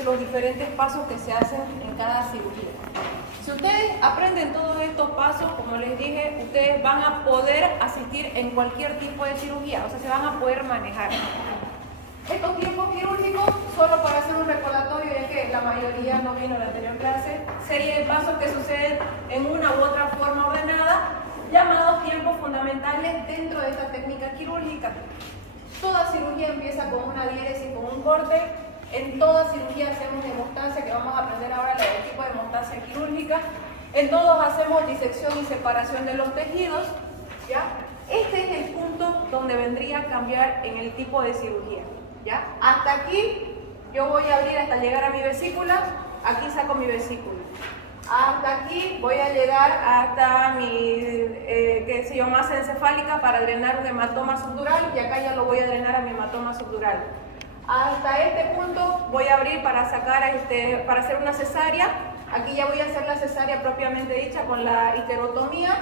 ver los diferentes pasos que se hacen en cada cirugía. Si ustedes aprenden todos estos pasos, como les dije, ustedes van a poder asistir en cualquier tipo de cirugía, o sea, se van a poder manejar. Estos tiempos quirúrgicos, solo para hacer un recordatorio, ya que la mayoría no vino a la anterior clase, serie de pasos que suceden en una u otra forma ordenada, llamados tiempos fundamentales dentro de esta técnica quirúrgica. Toda cirugía empieza con una diéresis, con un corte. En toda cirugía hacemos hemostasia, que vamos a aprender ahora el tipo de hemostasia quirúrgica. En todos hacemos disección y separación de los tejidos, ¿ya? Este es el punto donde vendría a cambiar en el tipo de cirugía, ¿ya? Hasta aquí yo voy a abrir hasta llegar a mi vesícula, aquí saco mi vesícula. Hasta aquí voy a llegar hasta mi masa encefálica para drenar un hematoma subdural, y acá ya lo voy a drenar a mi hematoma subdural. Hasta este punto voy a abrir para sacar para hacer una cesárea. Aquí ya voy a hacer la cesárea propiamente dicha con la histerotomía,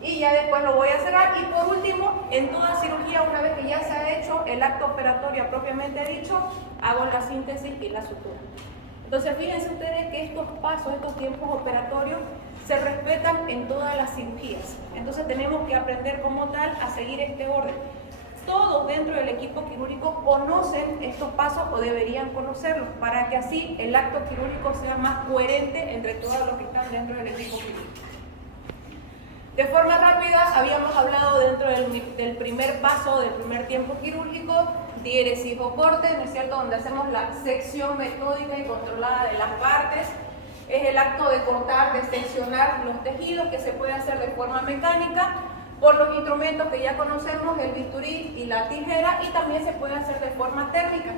y ya después lo voy a cerrar. Y por último, en toda cirugía, una vez que ya se ha hecho el acto operatorio propiamente dicho, hago la síntesis y la sutura. Entonces fíjense ustedes que estos pasos, estos tiempos operatorios se respetan en todas las cirugías. Entonces tenemos que aprender como tal a seguir este orden. Todos dentro del equipo quirúrgico conocen estos pasos o deberían conocerlos para que así el acto quirúrgico sea más coherente entre todos los que están dentro del equipo quirúrgico. De forma rápida, habíamos hablado dentro del primer paso, del primer tiempo quirúrgico, diéresis o corte, ¿no es cierto?, donde hacemos la sección metódica y controlada de las partes. Es el acto de cortar, de seccionar los tejidos, que se puede hacer de forma mecánica por los instrumentos que ya conocemos, el bisturí y la tijera, y también se puede hacer de forma térmica,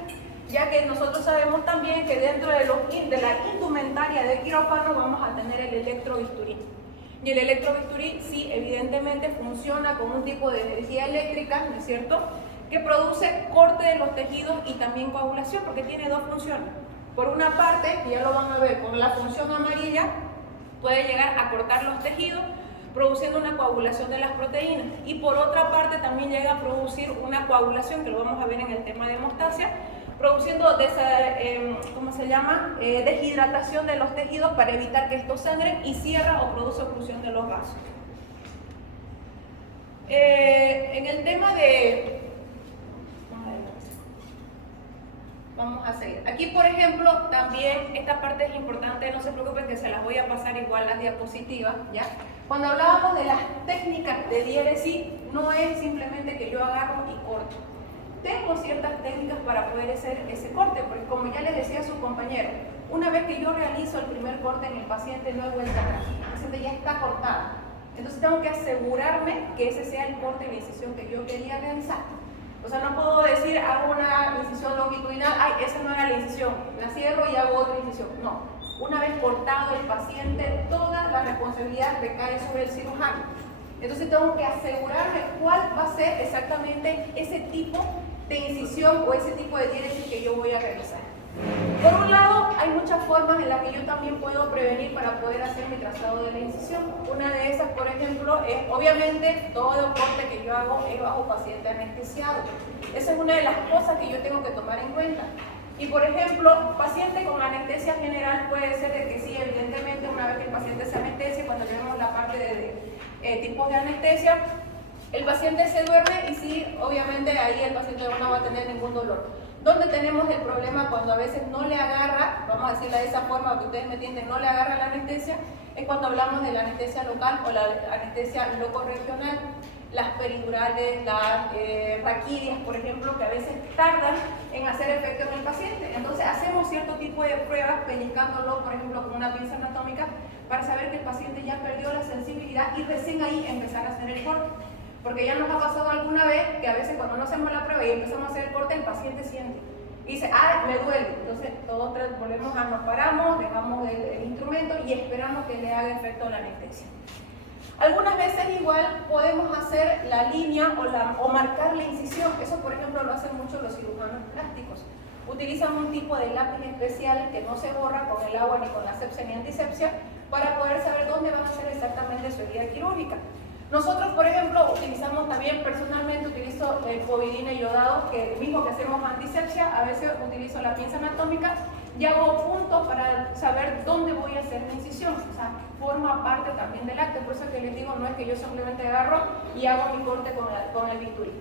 ya que nosotros sabemos también que dentro de la indumentaria de quirófano vamos a tener el electrobisturí. Y el electrobisturí sí, evidentemente funciona con un tipo de energía eléctrica, ¿no es cierto?, que produce corte de los tejidos y también coagulación, porque tiene dos funciones. Por una parte, y ya lo van a ver, con la función amarilla puede llegar a cortar los tejidos, produciendo una coagulación de las proteínas, y por otra parte también llega a producir una coagulación, que lo vamos a ver en el tema de hemostasia, produciendo deshidratación de los tejidos para evitar que estos sangren, y cierra o produce oclusión de los vasos. En el tema de... Vamos a seguir. Aquí, por ejemplo, también esta parte es importante, no se preocupen que se las voy a pasar igual las diapositivas, ¿ya? Cuando hablábamos de las técnicas de diéresis, no es simplemente que yo agarro y corto. Tengo ciertas técnicas para poder hacer ese corte, porque como ya les decía su compañero, una vez que yo realizo el primer corte en el paciente, no hay vuelta atrás, el paciente ya está cortado. Entonces tengo que asegurarme que ese sea el corte de incisión que yo quería realizar. O sea, no puedo decir, hago una incisión longitudinal, ay, esa no era la incisión, la cierro y hago otra incisión. No, una vez cortado el paciente, toda la responsabilidad recae sobre el cirujano. Entonces tengo que asegurarme cuál va a ser exactamente ese tipo de incisión o ese tipo de diéresis que yo voy a realizar. Por un lado, hay muchas formas en las que yo también puedo prevenir para poder hacer mi trazado de la incisión. Una de esas, por ejemplo, es obviamente todo el corte que yo hago es bajo paciente anestesiado. Esa es una de las cosas que yo tengo que tomar en cuenta. Y por ejemplo, paciente con anestesia general puede ser de que sí, evidentemente, una vez que el paciente se anestesia, cuando vemos la parte de tipos de anestesia, el paciente se duerme y sí, obviamente ahí el paciente no va a tener ningún dolor. Donde tenemos el problema cuando a veces no le agarra, vamos a decirlo de esa forma, que ustedes me entienden, no le agarra la anestesia, es cuando hablamos de la anestesia local o la anestesia locorregional, las peridurales, las raquidias, por ejemplo, que a veces tardan en hacer efecto en el paciente. Entonces hacemos cierto tipo de pruebas, pellizcándolo, por ejemplo, con una pinza anatómica, para saber que el paciente ya perdió la sensibilidad y recién ahí empezar a hacer el corte. Porque ya nos ha pasado alguna vez que a veces cuando no hacemos la prueba y empezamos a hacer el corte, el paciente siente y dice, ah, me duele. Entonces todos volvemos a nos paramos, dejamos el instrumento y esperamos que le haga efecto la anestesia. Algunas veces igual podemos hacer la línea o marcar la incisión. Eso, por ejemplo, lo hacen mucho los cirujanos plásticos. Utilizan un tipo de lápiz especial que no se borra con el agua ni con la asepsia ni antisepsia para poder saber dónde van a hacer exactamente su herida quirúrgica. Nosotros, por ejemplo, utilizamos también, personalmente utilizo el povidina iodado, que mismo que hacemos antisepsia, a veces utilizo la pinza anatómica y hago puntos para saber dónde voy a hacer la incisión. O sea, forma parte también del acto. Por eso que les digo, no es que yo simplemente agarro y hago mi corte con el bisturí.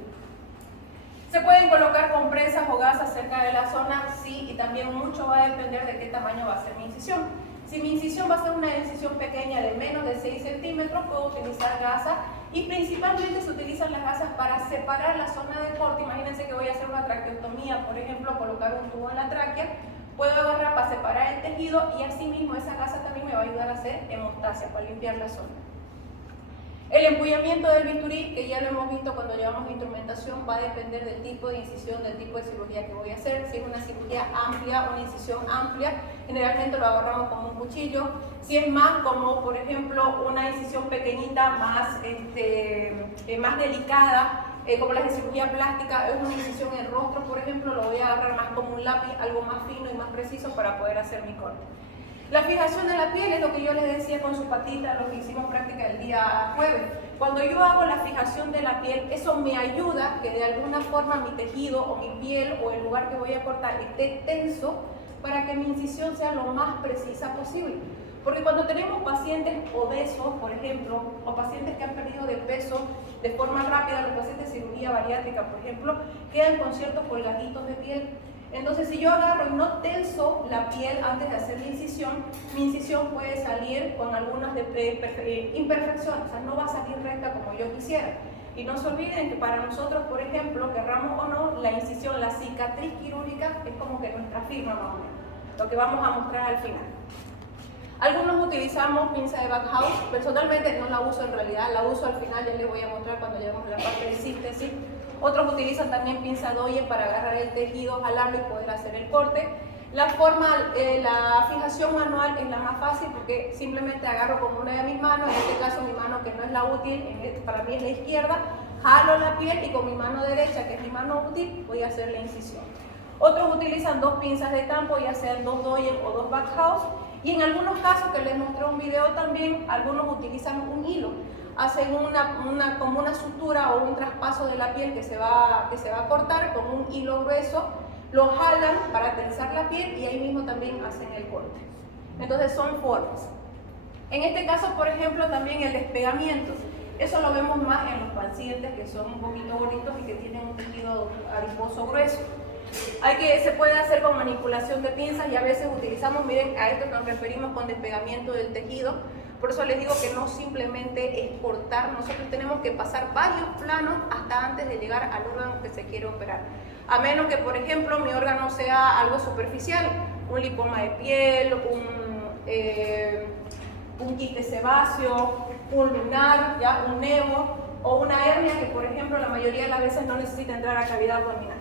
¿Se pueden colocar compresas o gasas cerca de la zona? Sí, y también mucho va a depender de qué tamaño va a ser mi incisión. Si mi incisión va a ser una incisión pequeña de menos de 6 centímetros, puedo utilizar gasas, y principalmente se utilizan las gasas para separar la zona de corte. Imagínense que voy a hacer una traqueotomía, por ejemplo, colocar un tubo en la tráquea, puedo agarrar para separar el tejido y asimismo esa gasa también me va a ayudar a hacer hemostasia, para limpiar la zona. El empuñamiento del bisturí, que ya lo hemos visto cuando llevamos instrumentación, va a depender del tipo de incisión, del tipo de cirugía que voy a hacer. Si es una cirugía amplia, una incisión amplia, generalmente lo agarramos como un cuchillo. Si es más como, por ejemplo, una incisión pequeñita, más delicada, como la de cirugía plástica, es una incisión en el rostro, por ejemplo, lo voy a agarrar más como un lápiz, algo más fino y más preciso para poder hacer mi corte. La fijación de la piel es lo que yo les decía con su patita, lo que hicimos práctica el día jueves. Cuando yo hago la fijación de la piel, eso me ayuda que de alguna forma mi tejido o mi piel o el lugar que voy a cortar esté tenso para que mi incisión sea lo más precisa posible. Porque cuando tenemos pacientes obesos, por ejemplo, o pacientes que han perdido de peso de forma rápida, los pacientes de cirugía bariátrica, por ejemplo, quedan con ciertos colgaditos de piel. Entonces, si yo agarro y no tenso la piel antes de hacer la incisión, mi incisión puede salir con algunas imperfecciones, o sea, no va a salir recta como yo quisiera. Y no se olviden que para nosotros, por ejemplo, querramos o no, la incisión, la cicatriz quirúrgica es como que nuestra firma, más o menos, lo que vamos a mostrar al final. Algunos utilizamos pinza de Backhouse, personalmente no la uso en realidad, la uso al final, ya les voy a mostrar cuando lleguemos a la parte de síntesis. Otros utilizan también pinza Doye para agarrar el tejido, jalarlo y poder hacer el corte. La fijación manual es la más fácil porque simplemente agarro con una de mis manos, en este caso mi mano que no es la útil, para mí es la izquierda, jalo la piel y con mi mano derecha, que es mi mano útil, voy a hacer la incisión. Otros utilizan dos pinzas de tampo, ya sean dos Doye o dos Backhouse, y en algunos casos, que les mostré un video también, algunos utilizan un hilo. Hacen como una sutura o un traspaso de la piel que se va a cortar con un hilo grueso, lo jalan para tensar la piel y ahí mismo también hacen el corte. Entonces son formas. En este caso, por ejemplo, también el despegamiento. Eso lo vemos más en los pacientes que son un poquito gorditos y que tienen un tejido adiposo grueso. Se puede hacer con manipulación de pinzas y a veces utilizamos, miren, a esto nos referimos con despegamiento del tejido. Por eso les digo que no simplemente es cortar, nosotros tenemos que pasar varios planos hasta antes de llegar al órgano que se quiere operar. A menos que, por ejemplo, mi órgano sea algo superficial, un lipoma de piel, un quiste sebáceo, un lunar, ¿ya? Un nevo o una hernia que, por ejemplo, la mayoría de las veces no necesita entrar a cavidad abdominal.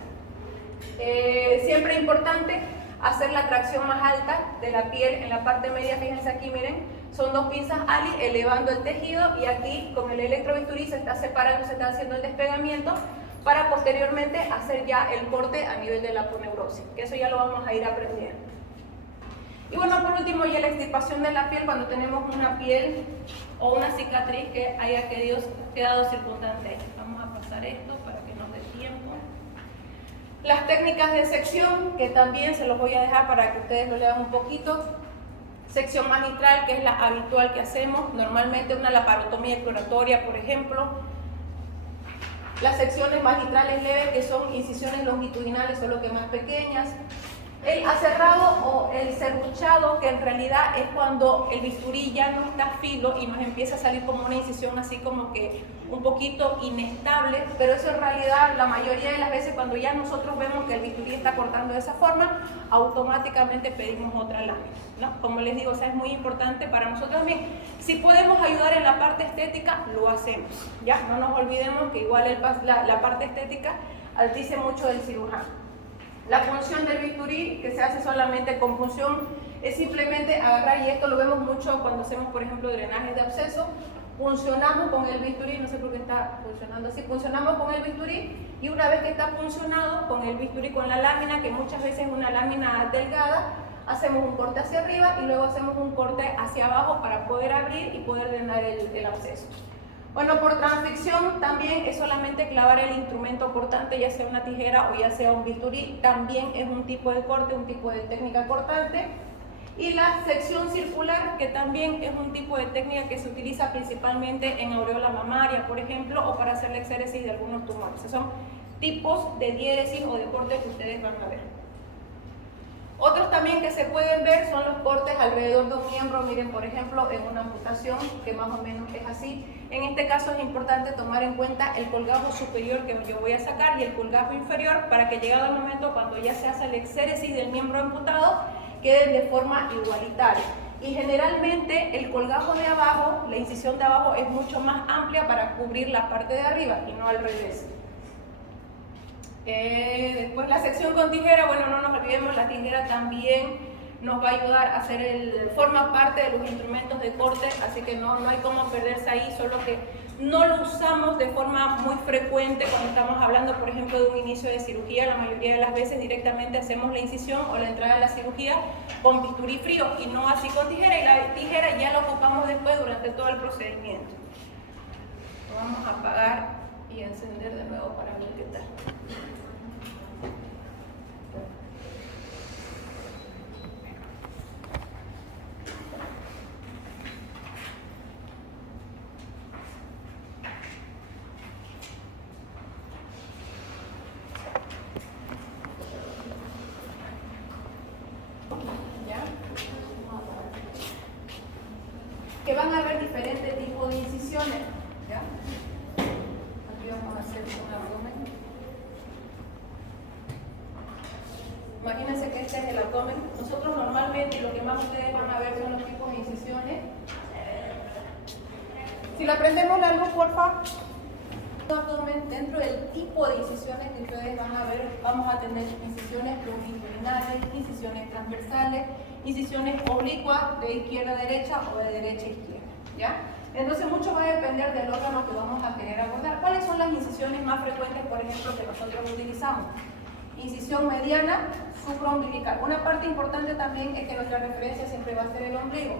Siempre es importante hacer la tracción más alta de la piel en la parte media. Fíjense aquí, miren, son dos pinzas Ali elevando el tejido y aquí con el electrobisturí se está separando, se está haciendo el despegamiento para posteriormente hacer ya el corte a nivel de la aponeurosis, que eso ya lo vamos a ir aprendiendo. Y bueno, por último, ya la extirpación de la piel cuando tenemos una piel o una cicatriz que haya quedado circundante ahí. Vamos a pasar esto para que nos dé tiempo. Las técnicas de sección, que también se los voy a dejar para que ustedes lo lean un poquito. Sección magistral, que es la habitual que hacemos, normalmente una laparotomía exploratoria, por ejemplo. Las secciones magistrales leves, que son incisiones longitudinales, solo que más pequeñas. El aserrado o el serruchado, que en realidad es cuando el bisturí ya no está filo y nos empieza a salir como una incisión así como que un poquito inestable, pero eso en realidad la mayoría de las veces cuando ya nosotros vemos que el bisturí está cortando de esa forma, automáticamente pedimos otra lámina, ¿no? Como les digo, o sea, es muy importante para nosotros también. Si podemos ayudar en la parte estética, lo hacemos, ¿ya? No nos olvidemos que igual la parte estética dice mucho del cirujano. La punción del bisturí, que se hace solamente con punción, es simplemente agarrar, y esto lo vemos mucho cuando hacemos, por ejemplo, drenajes de absceso. Puncionamos con el bisturí, no sé por qué está funcionando así, puncionamos con el bisturí y una vez que está puncionado con el bisturí, con la lámina, que muchas veces es una lámina delgada, hacemos un corte hacia arriba y luego hacemos un corte hacia abajo para poder abrir y poder drenar el absceso. Bueno, por transección también es solamente clavar el instrumento cortante, ya sea una tijera o ya sea un bisturí, también es un tipo de corte, un tipo de técnica cortante. Y la sección circular, que también es un tipo de técnica que se utiliza principalmente en aureola mamaria, por ejemplo, o para hacer la exéresis de algunos tumores. Esos son tipos de diéresis o de corte que ustedes van a ver. Otros también que se pueden ver son los cortes alrededor de un miembro. Miren, por ejemplo, en una amputación, que más o menos es así. En este caso es importante tomar en cuenta el colgajo superior que yo voy a sacar y el colgajo inferior para que llegado el momento cuando ya se hace la exéresis del miembro amputado, queden de forma igualitaria. Y generalmente el colgajo de abajo, la incisión de abajo es mucho más amplia para cubrir la parte de arriba y no al revés. Después la sección con tijera, bueno, no nos olvidemos, la tijera también nos va a ayudar a hacer forma parte de los instrumentos de corte, así que no hay cómo perderse ahí, solo que no lo usamos de forma muy frecuente cuando estamos hablando, por ejemplo, de un inicio de cirugía. La mayoría de las veces directamente hacemos la incisión o la entrada de la cirugía con bisturí frío y no así con tijera, y la tijera ya la ocupamos después durante todo el procedimiento. Lo vamos a apagar y encender de nuevo para ver qué tal. Que van a haber diferentes tipos de incisiones, ¿ya? Aquí vamos a hacer un abdomen. Imagínense que este es el abdomen. Nosotros normalmente lo que más ustedes van a ver son los tipos de incisiones. Si le prendemos la luz, por favor. Abdomen, dentro del tipo de incisiones que ustedes van a ver, vamos a tener incisiones longitudinales, incisiones transversales, incisiones oblicuas de izquierda a derecha o de derecha a izquierda, ¿ya? Entonces mucho va a depender del órgano que vamos a querer abordar. ¿Cuáles son las incisiones más frecuentes, por ejemplo, que nosotros utilizamos? Incisión mediana, supraumbilical. Una parte importante también es que nuestra referencia siempre va a ser el ombligo.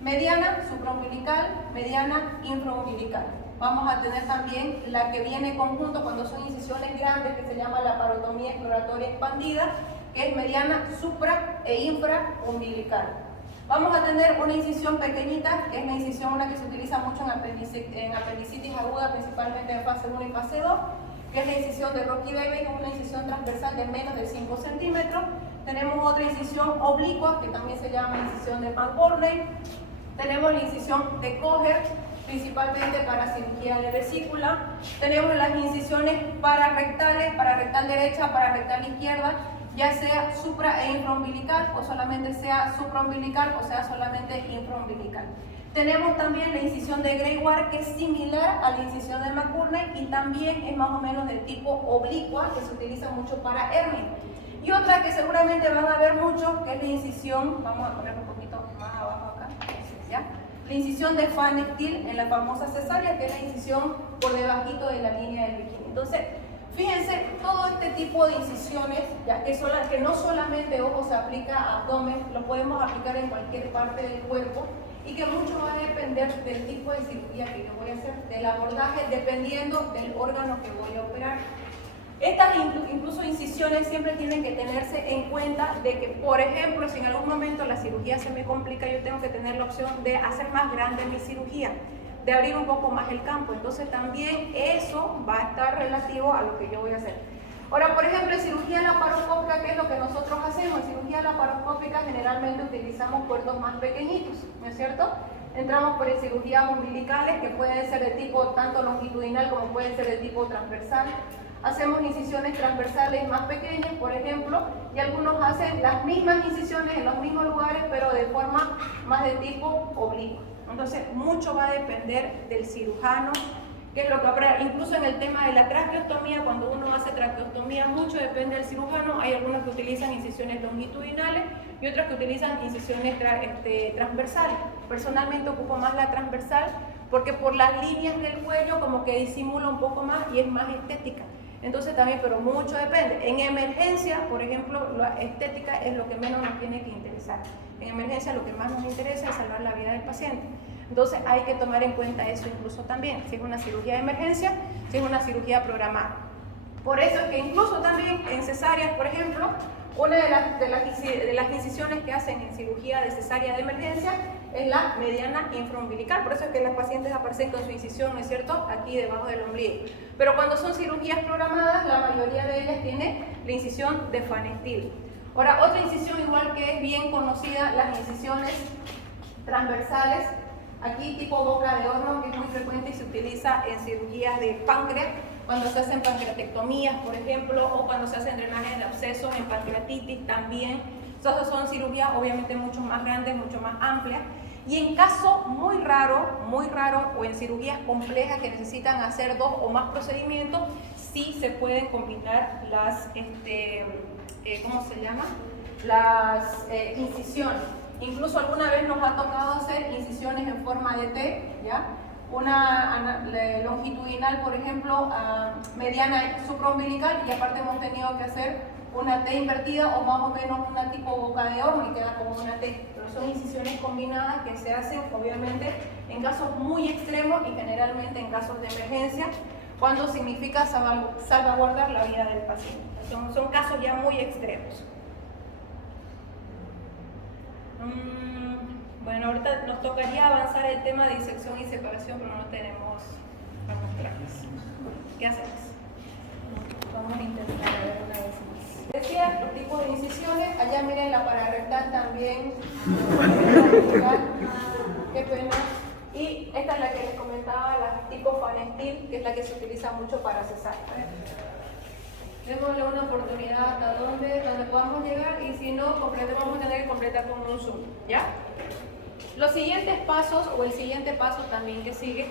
Mediana, supraumbilical, mediana, infraumbilical. Vamos a tener también la que viene conjunto cuando son incisiones grandes, que se llama la parotomía exploratoria expandida, que es mediana, supra e infraumbilical. Vamos a tener una incisión pequeñita, que es la incisión una que se utiliza mucho en apendicitis aguda, principalmente en fase 1 y fase 2, que es la incisión de Rocky Baby, que es una incisión transversal de menos de 5 centímetros. Tenemos otra incisión oblicua, que también se llama incisión de McBurney. Tenemos la incisión de Koger, principalmente para cirugía de vesícula. Tenemos las incisiones pararectales, para rectal derecha, para rectal izquierda, ya sea supra e infraumbilical, o solamente sea supraumbilical, o sea solamente infraumbilical. Tenemos también la incisión de Grey-Ward, que es similar a la incisión de McBurney y también es más o menos del tipo oblicua, que se utiliza mucho para hernia. Y otra que seguramente van a ver mucho, que es la incisión, vamos a poner un poquito más abajo acá, ¿ya? La incisión de Van Steel en la famosa cesárea, que es la incisión por debajito de la línea del bikini. Entonces, fíjense, todo este tipo de incisiones, ya que no solamente ojo se aplica a abdomen, lo podemos aplicar en cualquier parte del cuerpo y que mucho va a depender del tipo de cirugía que yo voy a hacer, del abordaje, dependiendo del órgano que voy a operar. Estas incluso incisiones siempre tienen que tenerse en cuenta de que, por ejemplo, si en algún momento la cirugía se me complica, yo tengo que tener la opción de hacer más grande mi cirugía, de abrir un poco más el campo. Entonces también eso va a estar relativo a lo que yo voy a hacer. Ahora, por ejemplo, en cirugía laparoscópica, ¿qué es lo que nosotros hacemos? En cirugía laparoscópica generalmente utilizamos puertos más pequeñitos, ¿no es cierto? Entramos por cirugías umbilicales, que pueden ser de tipo tanto longitudinal como pueden ser de tipo transversal. Hacemos incisiones transversales más pequeñas, por ejemplo, y algunos hacen las mismas incisiones en los mismos lugares, pero de forma más de tipo oblicua. Entonces, mucho va a depender del cirujano, que es lo que habrá. Incluso en el tema de la traqueostomía, cuando uno hace traqueostomía, mucho depende del cirujano. Hay algunos que utilizan incisiones longitudinales y otros que utilizan incisiones transversales. Personalmente ocupo más la transversal porque por las líneas del cuello como que disimula un poco más y es más estética. Entonces también, pero mucho depende. En emergencia, por ejemplo, la estética es lo que menos nos tiene que interesar. En emergencia lo que más nos interesa es salvar la vida del paciente. Entonces hay que tomar en cuenta eso incluso también, si es una cirugía de emergencia, si es una cirugía programada. Por eso es que incluso también en cesáreas, por ejemplo, una de las incisiones que hacen en cirugía de cesárea de emergencia es la mediana infraumbilical. Por eso es que las pacientes aparecen con su incisión, ¿no es cierto?, aquí debajo del ombligo. Pero cuando son cirugías programadas, la mayoría de ellas tiene la incisión de Van Steel. Ahora, otra incisión igual que es bien conocida, las incisiones transversales, aquí tipo boca de horno, que es muy frecuente y se utiliza en cirugías de páncreas, cuando se hacen pancreatectomías, por ejemplo, o cuando se hacen drenajes de abscesos en pancreatitis también. Entonces son cirugías obviamente mucho más grandes, mucho más amplias. Y en caso muy raro, o en cirugías complejas que necesitan hacer 2 o más procedimientos, sí se pueden combinar las, ¿cómo se llama? Las incisiones. Incluso alguna vez nos ha tocado hacer incisiones en forma de T, ¿ya? Una longitudinal, por ejemplo, mediana supraumbilical, y aparte hemos tenido que hacer una T invertida o más o menos una tipo boca de horno y queda como una T. Pero son incisiones combinadas que se hacen obviamente en casos muy extremos y generalmente en casos de emergencia, cuando significa salvaguardar la vida del paciente. Son casos ya muy extremos. Bueno, ahorita nos tocaría avanzar el tema de disección y separación, pero no tenemos para mostrarles. ¿Qué hacemos? Vamos a intentar ver una vez más. Decía los tipos de incisiones. Allá miren la pararectal también. Qué pena. Y esta es la que les comentaba, la tipo Van Steel, que es la que se utiliza mucho para cesárea. Démosle una oportunidad hasta donde podamos llegar, y si no, vamos a tener que completar con un zoom, ¿ya? Los siguientes pasos, o el siguiente paso también que sigue,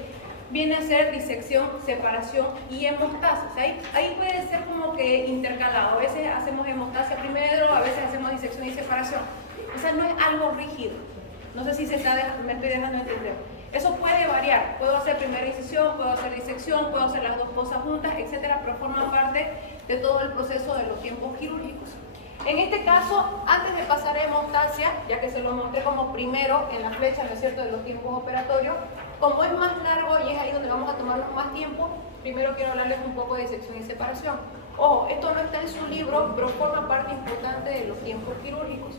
viene a ser disección, separación y hemostasis. Ahí puede ser como que intercalado. A veces hacemos hemostasia primero, a veces hacemos disección y separación. O sea, no es algo rígido. No sé si me estoy dejando entender. Eso puede variar. Puedo hacer primera incisión, puedo hacer disección, puedo hacer las dos cosas juntas, etcétera, pero forma parte de todo el proceso de los tiempos quirúrgicos. En este caso, antes de pasar a hemostasia, ya que se lo mostré como primero en la flecha, ¿no es cierto?, de los tiempos operatorios, como es más largo y es ahí donde vamos a tomarnos más tiempo, primero quiero hablarles un poco de disección y separación. Ojo, esto no está en su libro, pero forma parte importante de los tiempos quirúrgicos.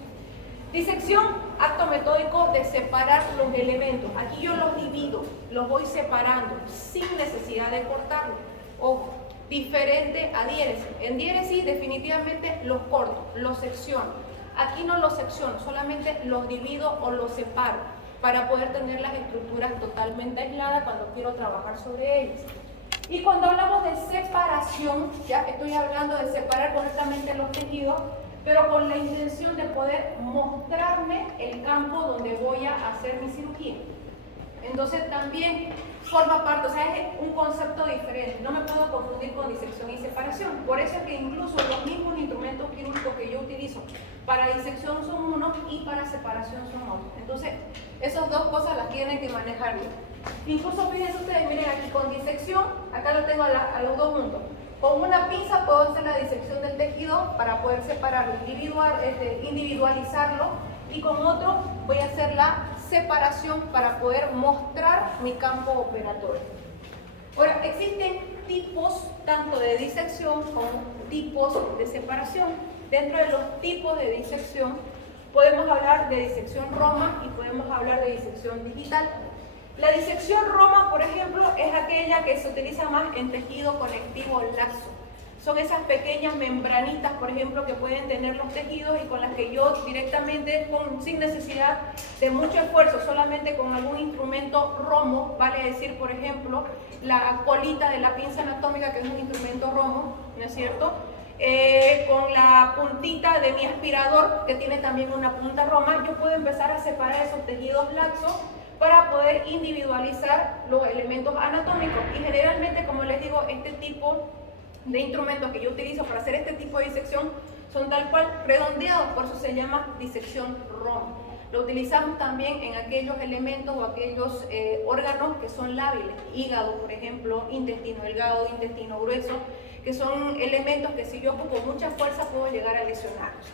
Disección, acto metódico de separar los elementos. Aquí yo los divido, los voy separando sin necesidad de cortarlos. Ojo, diferente a diéresis. En diéresis definitivamente los corto, los secciono. Aquí no los secciono, solamente los divido o los separo para poder tener las estructuras totalmente aisladas cuando quiero trabajar sobre ellas. Y cuando hablamos de separación, ya estoy hablando de separar correctamente los tejidos, pero con la intención de poder mostrarme el campo donde voy a hacer mi cirugía. Entonces también forma parte, o sea, es un concepto diferente. No me puedo confundir con disección y separación. Por eso es que incluso los mismos instrumentos quirúrgicos que yo utilizo para disección son unos y para separación son otros. Entonces, esas dos cosas las tienen que manejar bien. Incluso fíjense ustedes, miren aquí con disección, acá lo tengo a los dos juntos. Con una pinza puedo hacer la disección del tejido para poder separarlo, individualizarlo, y con otro voy a hacer la separación para poder mostrar mi campo operatorio. Ahora, existen tipos tanto de disección como tipos de separación. Dentro de los tipos de disección podemos hablar de disección Roma y podemos hablar de disección digital. La disección Roma, por ejemplo, es aquella que se utiliza más en tejido conectivo laxo. Son esas pequeñas membranitas, por ejemplo, que pueden tener los tejidos y con las que yo directamente, sin necesidad de mucho esfuerzo, solamente con algún instrumento romo, vale decir, por ejemplo, la colita de la pinza anatómica, que es un instrumento romo, ¿no es cierto? Con la puntita de mi aspirador, que tiene también una punta roma, yo puedo empezar a separar esos tejidos laxos para poder individualizar los elementos anatómicos. Y generalmente, como les digo, este tipo de instrumentos que yo utilizo para hacer este tipo de disección son tal cual redondeados, por eso se llama disección Roma. Lo utilizamos también en aquellos elementos o aquellos órganos que son lábiles, hígado, por ejemplo, intestino delgado, intestino grueso, que son elementos que si yo ocupo mucha fuerza puedo llegar a lesionarlos.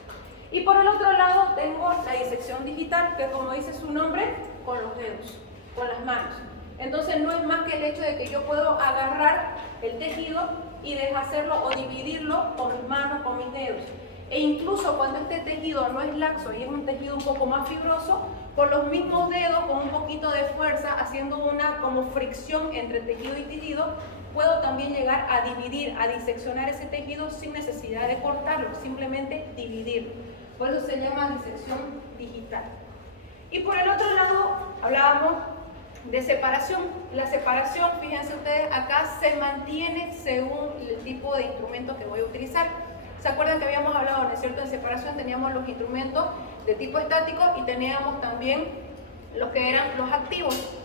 Y por el otro lado tengo la disección digital, que como dice su nombre, con los dedos. con las manos. Entonces no es más que el hecho de que yo puedo agarrar el tejido y deshacerlo o dividirlo con mis manos, con mis dedos. E incluso cuando este tejido no es laxo y es un tejido un poco más fibroso, con los mismos dedos, con un poquito de fuerza, haciendo una como fricción entre tejido y tejido, puedo también llegar a dividir, a diseccionar ese tejido sin necesidad de cortarlo, simplemente dividirlo. Por eso se llama disección digital. Y por el otro lado, hablábamos de separación. La separación, fíjense ustedes, acá se mantiene según el tipo de instrumento que voy a utilizar. ¿Se acuerdan que habíamos hablado, ¿no es cierto? En separación teníamos los instrumentos de tipo estático y teníamos también los que eran los activos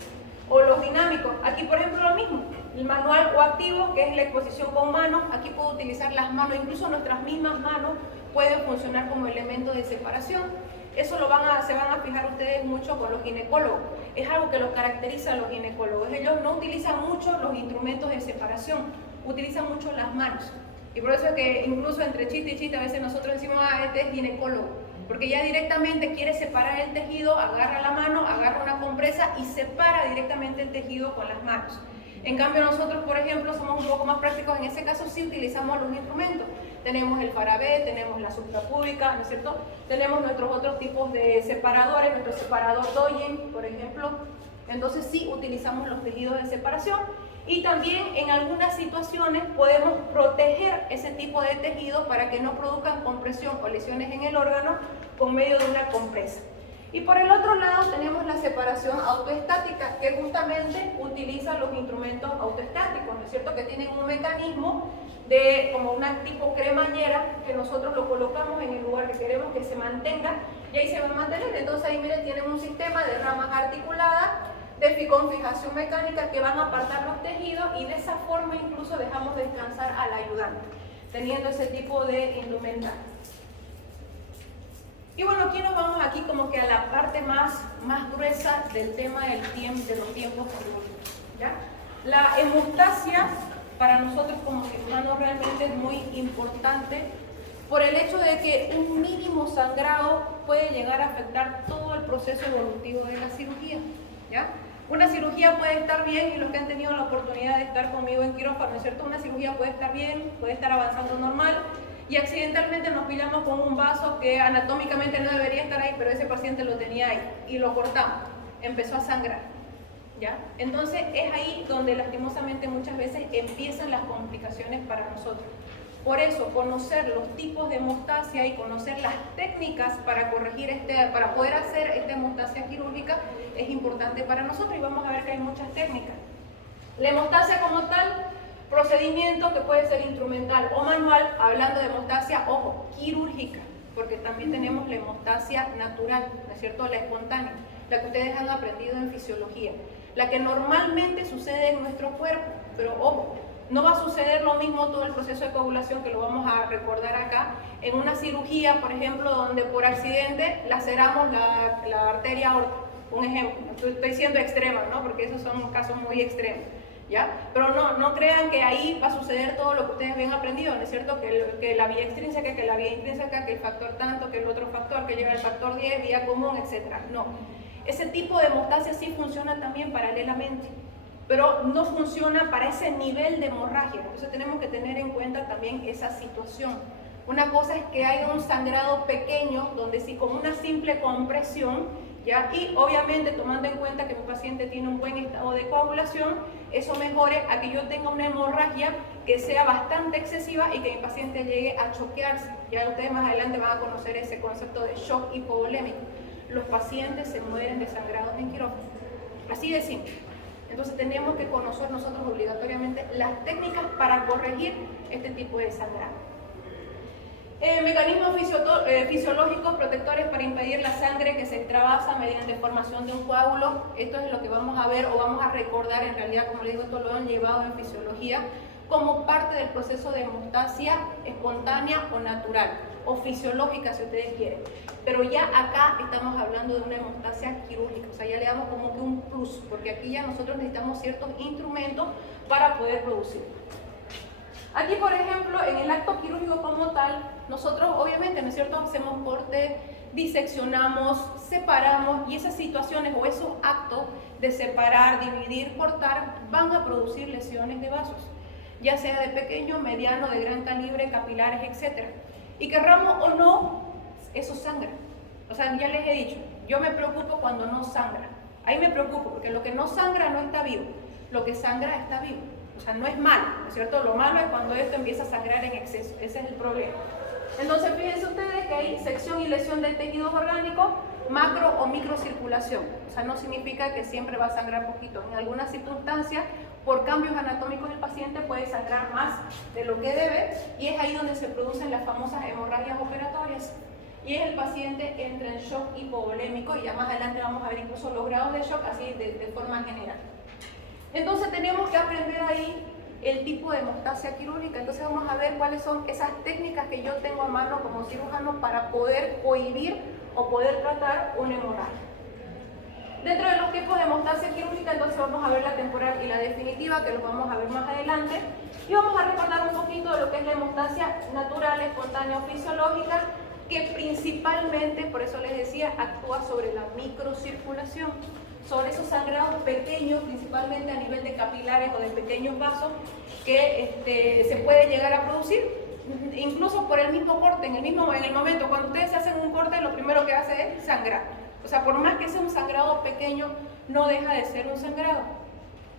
o los dinámicos. Aquí, por ejemplo, lo mismo. El manual o activo, que es la exposición con manos. Aquí puedo utilizar las manos, incluso nuestras mismas manos pueden funcionar como elemento de separación. Eso se van a fijar ustedes mucho con los ginecólogos. Es algo que los caracteriza a los ginecólogos. Ellos no utilizan mucho los instrumentos de separación, utilizan mucho las manos. Y por eso es que incluso entre chiste y chiste a veces nosotros decimos, este es ginecólogo. Porque ya directamente quiere separar el tejido, agarra la mano, agarra una compresa y separa directamente el tejido con las manos. En cambio nosotros, por ejemplo, somos un poco más prácticos. En ese caso sí utilizamos los instrumentos. Tenemos el Farabé, tenemos la suprapúbica, ¿no es cierto? Tenemos nuestros otros tipos de separadores, nuestro separador Doyen, por ejemplo. Entonces sí utilizamos los tejidos de separación. Y también en algunas situaciones podemos proteger ese tipo de tejidos para que no produzcan compresión o lesiones en el órgano por medio de una compresa. Y por el otro lado tenemos la separación autoestática, que justamente utiliza los instrumentos autoestáticos, ¿no es cierto? Que tienen un mecanismo de como una tipo cremallera que nosotros lo colocamos en el lugar que queremos que se mantenga y ahí se va a mantener. Entonces ahí miren, tienen un sistema de ramas articuladas con fijación mecánica que van a apartar los tejidos y de esa forma incluso dejamos descansar al ayudante, teniendo ese tipo de indumentaria. Y bueno, aquí nos vamos aquí como que a la parte más gruesa del tema de los tiempos quirúrgicos, ¿ya? La hemostasia para nosotros como cirujanos realmente es muy importante por el hecho de que un mínimo sangrado puede llegar a afectar todo el proceso evolutivo de la cirugía, ¿ya? Una cirugía puede estar bien, y los que han tenido la oportunidad de estar conmigo en quirófano, ¿no es cierto? Una cirugía puede estar bien, puede estar avanzando normal, y accidentalmente nos pillamos con un vaso que anatómicamente no debería estar ahí, pero ese paciente lo tenía ahí, y lo cortamos, empezó a sangrar, ¿ya? Entonces es ahí donde lastimosamente muchas veces empiezan las complicaciones para nosotros. Por eso, conocer los tipos de hemostasia y conocer las técnicas para corregir para poder hacer esta hemostasia quirúrgica es importante para nosotros, y vamos a ver que hay muchas técnicas. La hemostasia como tal, procedimiento que puede ser instrumental o manual, hablando de hemostasia, ojo, quirúrgica, porque también tenemos la hemostasia natural, ¿no es cierto? La espontánea, la que ustedes han aprendido en fisiología, la que normalmente sucede en nuestro cuerpo, pero ojo, no va a suceder lo mismo todo el proceso de coagulación, que lo vamos a recordar acá, en una cirugía, por ejemplo, donde por accidente laceramos la arteria aorta, un ejemplo. Estoy siendo extrema, ¿no? Porque esos son casos muy extremos, ¿ya? Pero no crean que ahí va a suceder todo lo que ustedes habían aprendido, ¿no es cierto? Que la vía extrínseca, que la vía intrínseca, que el factor tanto, que el otro factor, que lleva el factor 10, vía común, etc. No. Ese tipo de hemostasia sí funciona también paralelamente, pero no funciona para ese nivel de hemorragia. Entonces tenemos que tener en cuenta también esa situación. Una cosa es que haya un sangrado pequeño, donde sí, con una simple compresión, ¿ya? Y obviamente tomando en cuenta que mi paciente tiene un buen estado de coagulación, eso mejore a que yo tenga una hemorragia que sea bastante excesiva y que mi paciente llegue a choquearse. Ya ustedes más adelante van a conocer ese concepto de shock hipovolémico. Los pacientes se mueren de sangrados en quirófano. Así de simple. Entonces tenemos que conocer nosotros obligatoriamente las técnicas para corregir este tipo de sangrado. Mecanismos fisiológicos protectores para impedir la sangre que se extravasa mediante formación de un coágulo. Esto es lo que vamos a ver o vamos a recordar. En realidad, como les digo, esto lo han llevado en fisiología como parte del proceso de hemostasia espontánea o natural, o fisiológica si ustedes quieren. Pero ya acá estamos hablando de una hemostasia quirúrgica, o sea, ya le damos como que un plus, porque aquí ya nosotros necesitamos ciertos instrumentos para poder producir. Aquí, por ejemplo, en el acto quirúrgico como tal, nosotros obviamente, ¿no es cierto?, hacemos corte diseccionamos, separamos, y esas situaciones o esos actos de separar, dividir, cortar, van a producir lesiones de vasos, ya sea de pequeño, mediano, de gran calibre, capilares, etc. Y querramos o no, eso sangra. O sea, ya les he dicho, yo me preocupo cuando no sangra. Ahí me preocupo, porque lo que no sangra no está vivo, lo que sangra está vivo. O sea, no es malo, ¿no es cierto? Lo malo es cuando esto empieza a sangrar en exceso, ese es el problema. Entonces, fíjense ustedes que hay sección y lesión de tejidos orgánicos, macro o microcirculación. O sea, no significa que siempre va a sangrar poquito. En algunas circunstancias, por cambios anatómicos del paciente, puede sangrar más de lo que debe, y es ahí donde se producen las famosas hemorragias operatorias. Y es el paciente que entra en shock hipovolémico, y ya más adelante vamos a ver incluso los grados de shock, así de forma general. Entonces tenemos que aprender ahí el tipo de hemostasia quirúrgica. Entonces vamos a ver cuáles son esas técnicas que yo tengo a mano como cirujano para poder cohibir o poder tratar una hemorragia. Dentro de los tipos de hemostasia quirúrgica, entonces vamos a ver la temporal y la definitiva, que los vamos a ver más adelante, y vamos a recordar un poquito de lo que es la hemostasia natural, espontánea o fisiológica, que principalmente, por eso les decía, actúa sobre la microcirculación, sobre esos sangrados pequeños, principalmente a nivel de capilares o de pequeños vasos, que se puede llegar a producir, incluso por el mismo corte, en el momento, cuando ustedes se hacen un corte, lo primero que hace es sangrar. O sea, por más que sea un sangrado pequeño, no deja de ser un sangrado.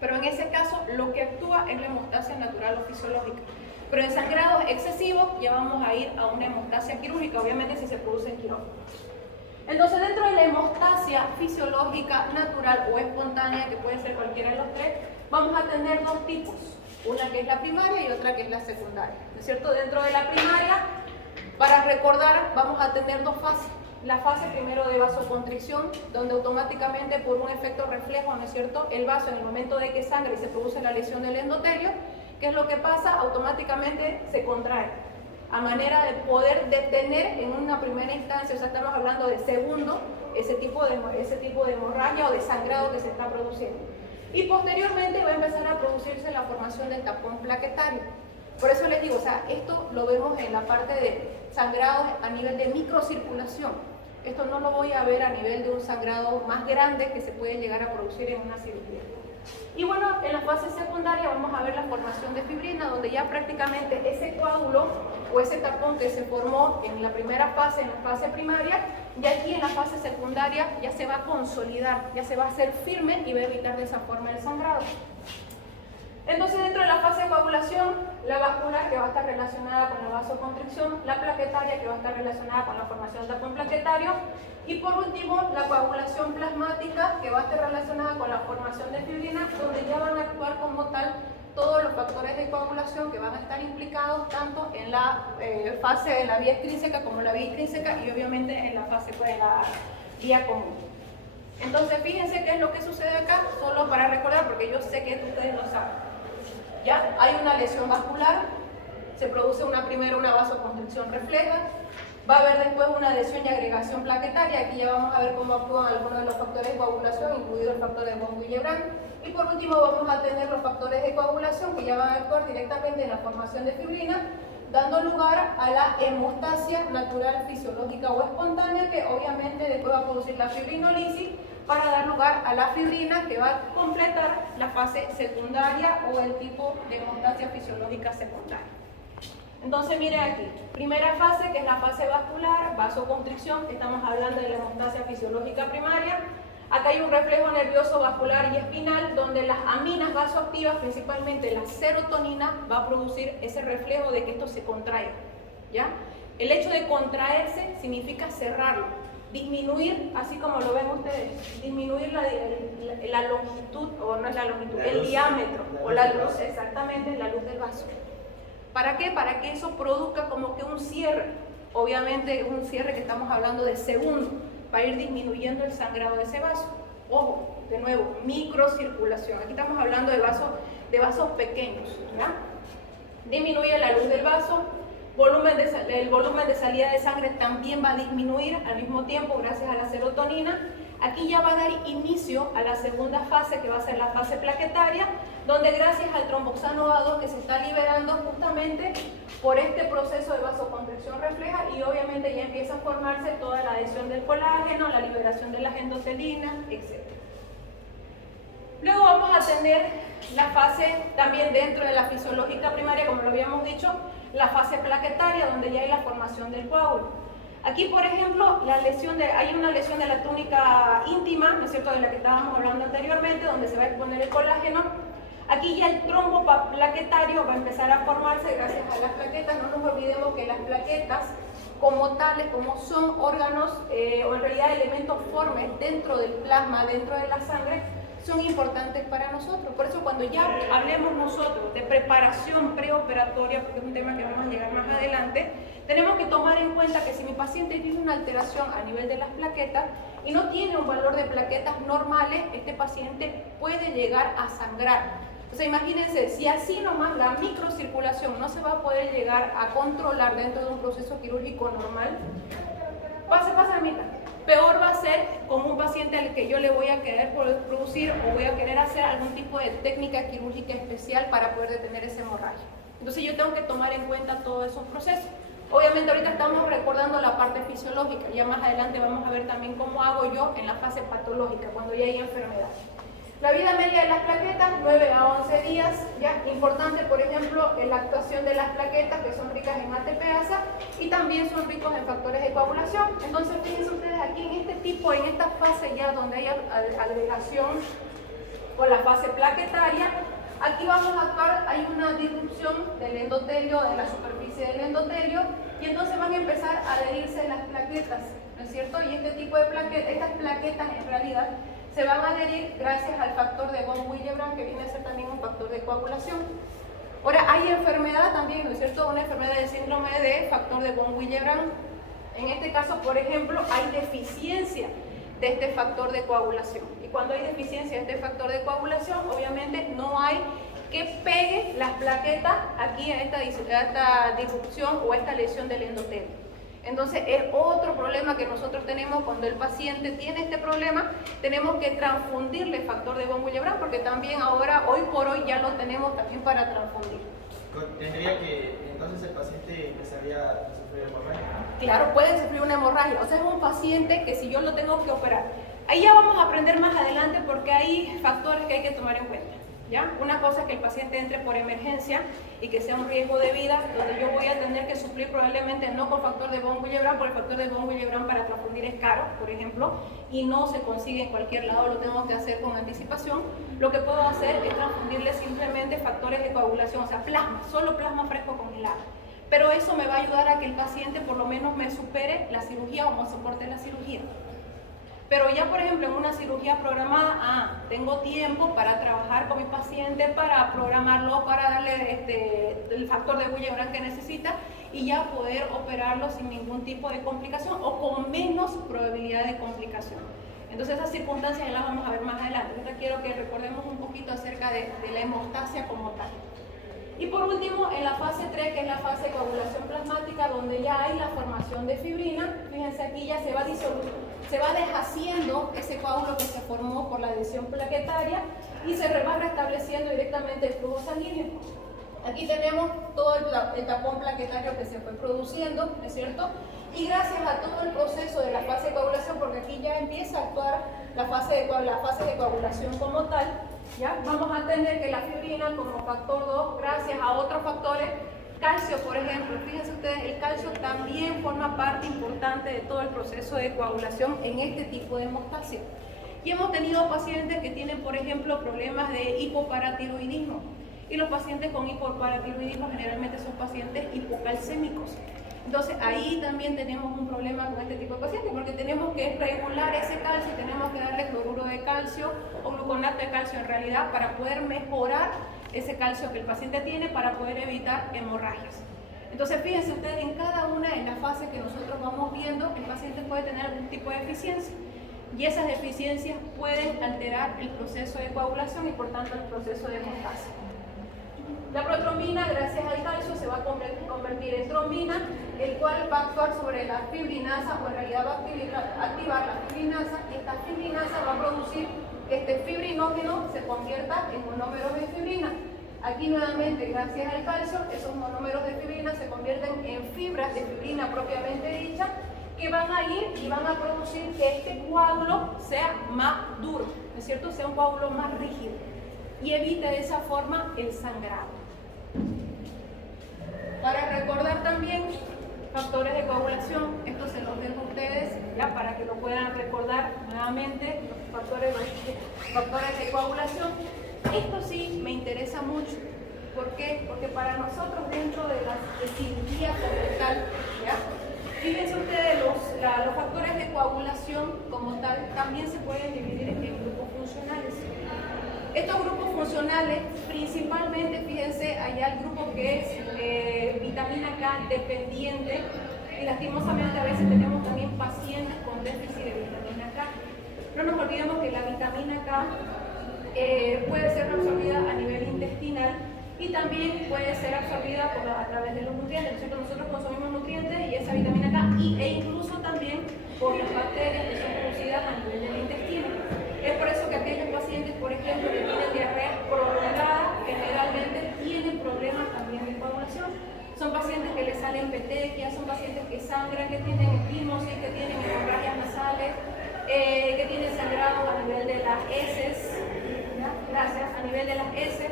Pero en ese caso, lo que actúa es la hemostasia natural o fisiológica. Pero en sangrados excesivos ya vamos a ir a una hemostasia quirúrgica, obviamente si se produce en quirófano. Entonces, dentro de la hemostasia fisiológica, natural o espontánea, que puede ser cualquiera de los tres, vamos a tener dos tipos. Una que es la primaria y otra que es la secundaria. ¿No es cierto? Dentro de la primaria, para recordar, vamos a tener dos fases. La fase primero de vasoconstricción, donde automáticamente por un efecto reflejo, ¿no es cierto?, el vaso en el momento de que sangra y se produce la lesión del endotelio, ¿qué es lo que pasa? Automáticamente se contrae, a manera de poder detener en una primera instancia, o sea, estamos hablando de segundo, ese tipo de hemorragia o de sangrado que se está produciendo. Y posteriormente va a empezar a producirse la formación del tapón plaquetario. Por eso les digo, o sea, esto lo vemos en la parte de sangrados a nivel de microcirculación. Esto no lo voy a ver a nivel de un sangrado más grande que se puede llegar a producir en una cirugía. Y bueno, en la fase secundaria vamos a ver la formación de fibrina, donde ya prácticamente ese coágulo o ese tapón que se formó en la primera fase, en la fase primaria, ya aquí en la fase secundaria ya se va a consolidar, ya se va a hacer firme y va a evitar de esa forma el sangrado. Entonces, dentro de la fase de coagulación, la vascular, que va a estar relacionada con la vasoconstricción, la plaquetaria, que va a estar relacionada con la formación del tapón plaquetario, y por último, la coagulación plasmática, que va a estar relacionada con la formación de fibrina, donde ya van a actuar como tal todos los factores de coagulación que van a estar implicados tanto en la fase de la vía extrínseca como la vía intrínseca, y obviamente en la fase de la vía común. Entonces, fíjense qué es lo que sucede acá, solo para recordar, porque yo sé que ustedes lo saben. Ya hay una lesión vascular, se produce primero una vasoconstricción refleja, va a haber después una lesión y agregación plaquetaria. Aquí ya vamos a ver cómo actúan algunos de los factores de coagulación, incluido el factor de von Willebrand. Y por último vamos a tener los factores de coagulación que ya van a actuar directamente en la formación de fibrina, dando lugar a la hemostasia natural, fisiológica o espontánea, que obviamente después va a producir la fibrinolisis para dar lugar a la fibrina, que va a completar la fase secundaria o el tipo de hemostasia fisiológica secundaria. Entonces, miren aquí, primera fase, que es la fase vascular, vasoconstricción, estamos hablando de la hemostasia fisiológica primaria. Acá hay un reflejo nervioso vascular y espinal, donde las aminas vasoactivas, principalmente la serotonina, va a producir ese reflejo de que esto se contraiga, ¿ya? El hecho de contraerse significa cerrarlo, disminuir, así como lo ven ustedes, disminuir la longitud, o no es la longitud, el diámetro, o la luz, exactamente, la luz del vaso. ¿Para qué? Para que eso produzca como que un cierre, obviamente un cierre que estamos hablando de segundos, para ir disminuyendo el sangrado de ese vaso. Ojo, de nuevo, microcirculación, aquí estamos hablando de vasos pequeños, ¿verdad? Disminuye la luz del vaso, el volumen de salida de sangre también va a disminuir al mismo tiempo gracias a la serotonina. aquí ya va a dar inicio a la segunda fase, que va a ser la fase plaquetaria, donde gracias al tromboxano A2 que se está liberando justamente por este proceso de vasoconstricción refleja, y obviamente ya empieza a formarse toda la adhesión del colágeno, la liberación de las endotelinas, etc. Luego vamos a tener la fase también dentro de la fisiológica primaria, como lo habíamos dicho, la fase plaquetaria, donde ya hay la formación del coágulo. Aquí, por ejemplo, hay una lesión de la túnica íntima, ¿no es cierto?, de la que estábamos hablando anteriormente, donde se va a exponer el colágeno. Aquí ya el trombo plaquetario va a empezar a formarse gracias a las plaquetas. No nos olvidemos que las plaquetas, como tales, como son órganos o en realidad elementos formes dentro del plasma, dentro de la sangre, son importantes para nosotros. Por eso cuando ya hablemos nosotros de preparación preoperatoria, porque es un tema que vamos a llegar más adelante, tenemos que tomar en cuenta que si mi paciente tiene una alteración a nivel de las plaquetas y no tiene un valor de plaquetas normales, este paciente puede llegar a sangrar. O sea, imagínense, si así nomás la microcirculación no se va a poder llegar a controlar dentro de un proceso quirúrgico normal, pasa, Amita. Peor va a ser con un paciente al que yo le voy a querer producir o voy a querer hacer algún tipo de técnica quirúrgica especial para poder detener esa hemorragia. Entonces yo tengo que tomar en cuenta todos esos procesos. Obviamente ahorita estamos recordando la parte fisiológica, ya más adelante vamos a ver también cómo hago yo en la fase patológica, cuando ya hay enfermedad. La vida media de las plaquetas, 9 a 11 días, ya importante, por ejemplo, en la actuación de las plaquetas, que son ricas en ATPasa y también son ricos en factores de coagulación. Entonces, fíjense ustedes aquí en esta fase ya donde hay agregación o la fase plaquetaria, aquí vamos a actuar, hay una disrupción del endotelio, de la superficie del endotelio, y entonces van a empezar a adherirse las plaquetas, ¿no es cierto? Y este tipo de plaquetas, estas plaquetas en realidad, se van a adherir gracias al factor de von Willebrand, que viene a ser también un factor de coagulación. Ahora, hay enfermedad también, ¿no es cierto? Una enfermedad de síndrome de factor de von Willebrand. En este caso, por ejemplo, hay deficiencia de este factor de coagulación. Y cuando hay deficiencia de este factor de coagulación, obviamente no hay que pegue las plaquetas aquí a esta disrupción o a esta lesión del endotelio. Entonces es otro problema que nosotros tenemos cuando el paciente tiene este problema. Tenemos que transfundirle factor de von Willebrand, porque también ahora, hoy por hoy, ya lo tenemos también para transfundir. ¿Tendría que entonces el paciente empezaría a sufrir hemorragia? Claro, puede sufrir una hemorragia. O sea, es un paciente que si yo lo tengo que operar. Ahí ya vamos a aprender más adelante porque hay factores que hay que tomar en cuenta. ¿Ya? Una cosa es que el paciente entre por emergencia y que sea un riesgo de vida, donde yo voy a tener que suplir probablemente no con factor de von Willebrand, porque el factor de von Willebrand para transfundir es caro, por ejemplo, y no se consigue en cualquier lado, lo tengo que hacer con anticipación. Lo que puedo hacer es transfundirle simplemente factores de coagulación, o sea, plasma, solo plasma fresco congelado. Pero eso me va a ayudar a que el paciente por lo menos me supere la cirugía o me soporte la cirugía. Pero ya, por ejemplo, en una cirugía programada, tengo tiempo para trabajar con mi paciente, para programarlo, para darle el factor de Willebrand que necesita y ya poder operarlo sin ningún tipo de complicación o con menos probabilidad de complicación. Entonces esas circunstancias ya las vamos a ver más adelante. Ahorita quiero que recordemos un poquito acerca de la hemostasia como tal. Y por último, en la fase 3, que es la fase de coagulación plasmática, donde ya hay la formación de fibrina, fíjense aquí ya se va deshaciendo ese coágulo que se formó por la adhesión plaquetaria y se va restableciendo directamente el flujo sanguíneo. Aquí tenemos todo el tapón plaquetario que se fue produciendo, ¿no es cierto? Y gracias a todo el proceso de la fase de coagulación, porque aquí ya empieza a actuar la fase de coagulación como tal, ¿ya? Vamos a tener que la fibrina como factor 2, gracias a otros factores, calcio por ejemplo, fíjense ustedes, el calcio también forma parte importante de todo el proceso de coagulación en este tipo de hemostasia. Y hemos tenido pacientes que tienen, por ejemplo, problemas de hipoparatiroidismo. Y los pacientes con hipoparatiroidismo generalmente son pacientes hipocalcémicos. Entonces ahí también tenemos un problema con este tipo de pacientes porque tenemos que regular ese calcio y tenemos que darle cloruro de calcio o gluconato de calcio en realidad para poder mejorar ese calcio que el paciente tiene para poder evitar hemorragias. Entonces fíjense ustedes, en cada una de las fases que nosotros vamos viendo, el paciente puede tener algún tipo de deficiencia y esas deficiencias pueden alterar el proceso de coagulación y por tanto el proceso de hemostasia. La protrombina, gracias al calcio, se va a convertir en trombina, el cual va a actuar sobre la fibrinasa, o en realidad va a activar la fibrinasa, y esta esta fibrinasa va a producir que este fibrinógeno se convierta en monómeros de fibrina. Aquí nuevamente, gracias al calcio, esos monómeros de fibrina se convierten en fibras de fibrina propiamente dicha, que van a ir y van a producir que este coágulo sea más duro, ¿no es cierto? Sea un coágulo más rígido y evite de esa forma el sangrado. Para recordar también factores de coagulación, esto se los dejo a ustedes ya para que lo puedan recordar nuevamente, los factores de coagulación. Esto sí me interesa mucho. ¿Por qué? Porque para nosotros dentro de la cirugía colorectal, ¿ya? Fíjense ustedes, los factores de coagulación como tal también se pueden dividir en grupos funcionales. Estos grupos funcionales, principalmente, fíjense, allá el grupo que es vitamina K dependiente, y lastimosamente a veces tenemos también pacientes con déficit de vitamina K. No nos olvidemos que la vitamina K puede ser absorbida a nivel intestinal y también puede ser absorbida a través de los nutrientes. Nosotros consumimos nutrientes y esa vitamina K e incluso también por las bacterias que son producidas a nivel del intestino. Es por eso que aquellos pacientes, por ejemplo, que tienen diarrea prolongada, generalmente tienen problemas también de coagulación. Son pacientes que les salen petequias, son pacientes que sangran, que tienen equimosis, que tienen hemorragias nasales, que tienen sangrado a nivel de las heces, ¿ya? Gracias, a nivel de las heces.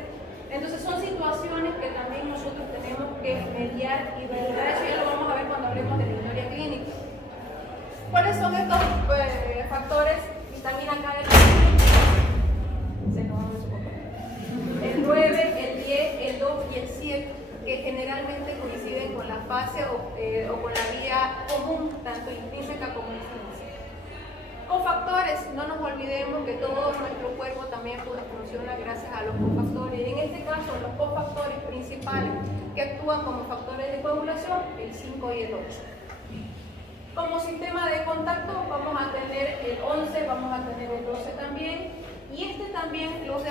Entonces son situaciones que también nosotros tenemos que mediar y valorar. Eso ya lo vamos a ver cuando hablemos de la historia clínica. ¿Cuáles son estos factores? Vitamina K de la se nos va a ver su papá. El 9, el 10, el 2 y el 7, que generalmente coinciden con la fase o con la vía común, tanto intrínseca como extrínseca. Cofactores, no nos olvidemos que todo nuestro cuerpo también funciona gracias a los cofactores. Y en este caso, los cofactores principales que actúan como factores de coagulación, el 5 y el 8. Como sistema de contacto vamos a tener el 11, vamos a tener el 12 también. Y también, los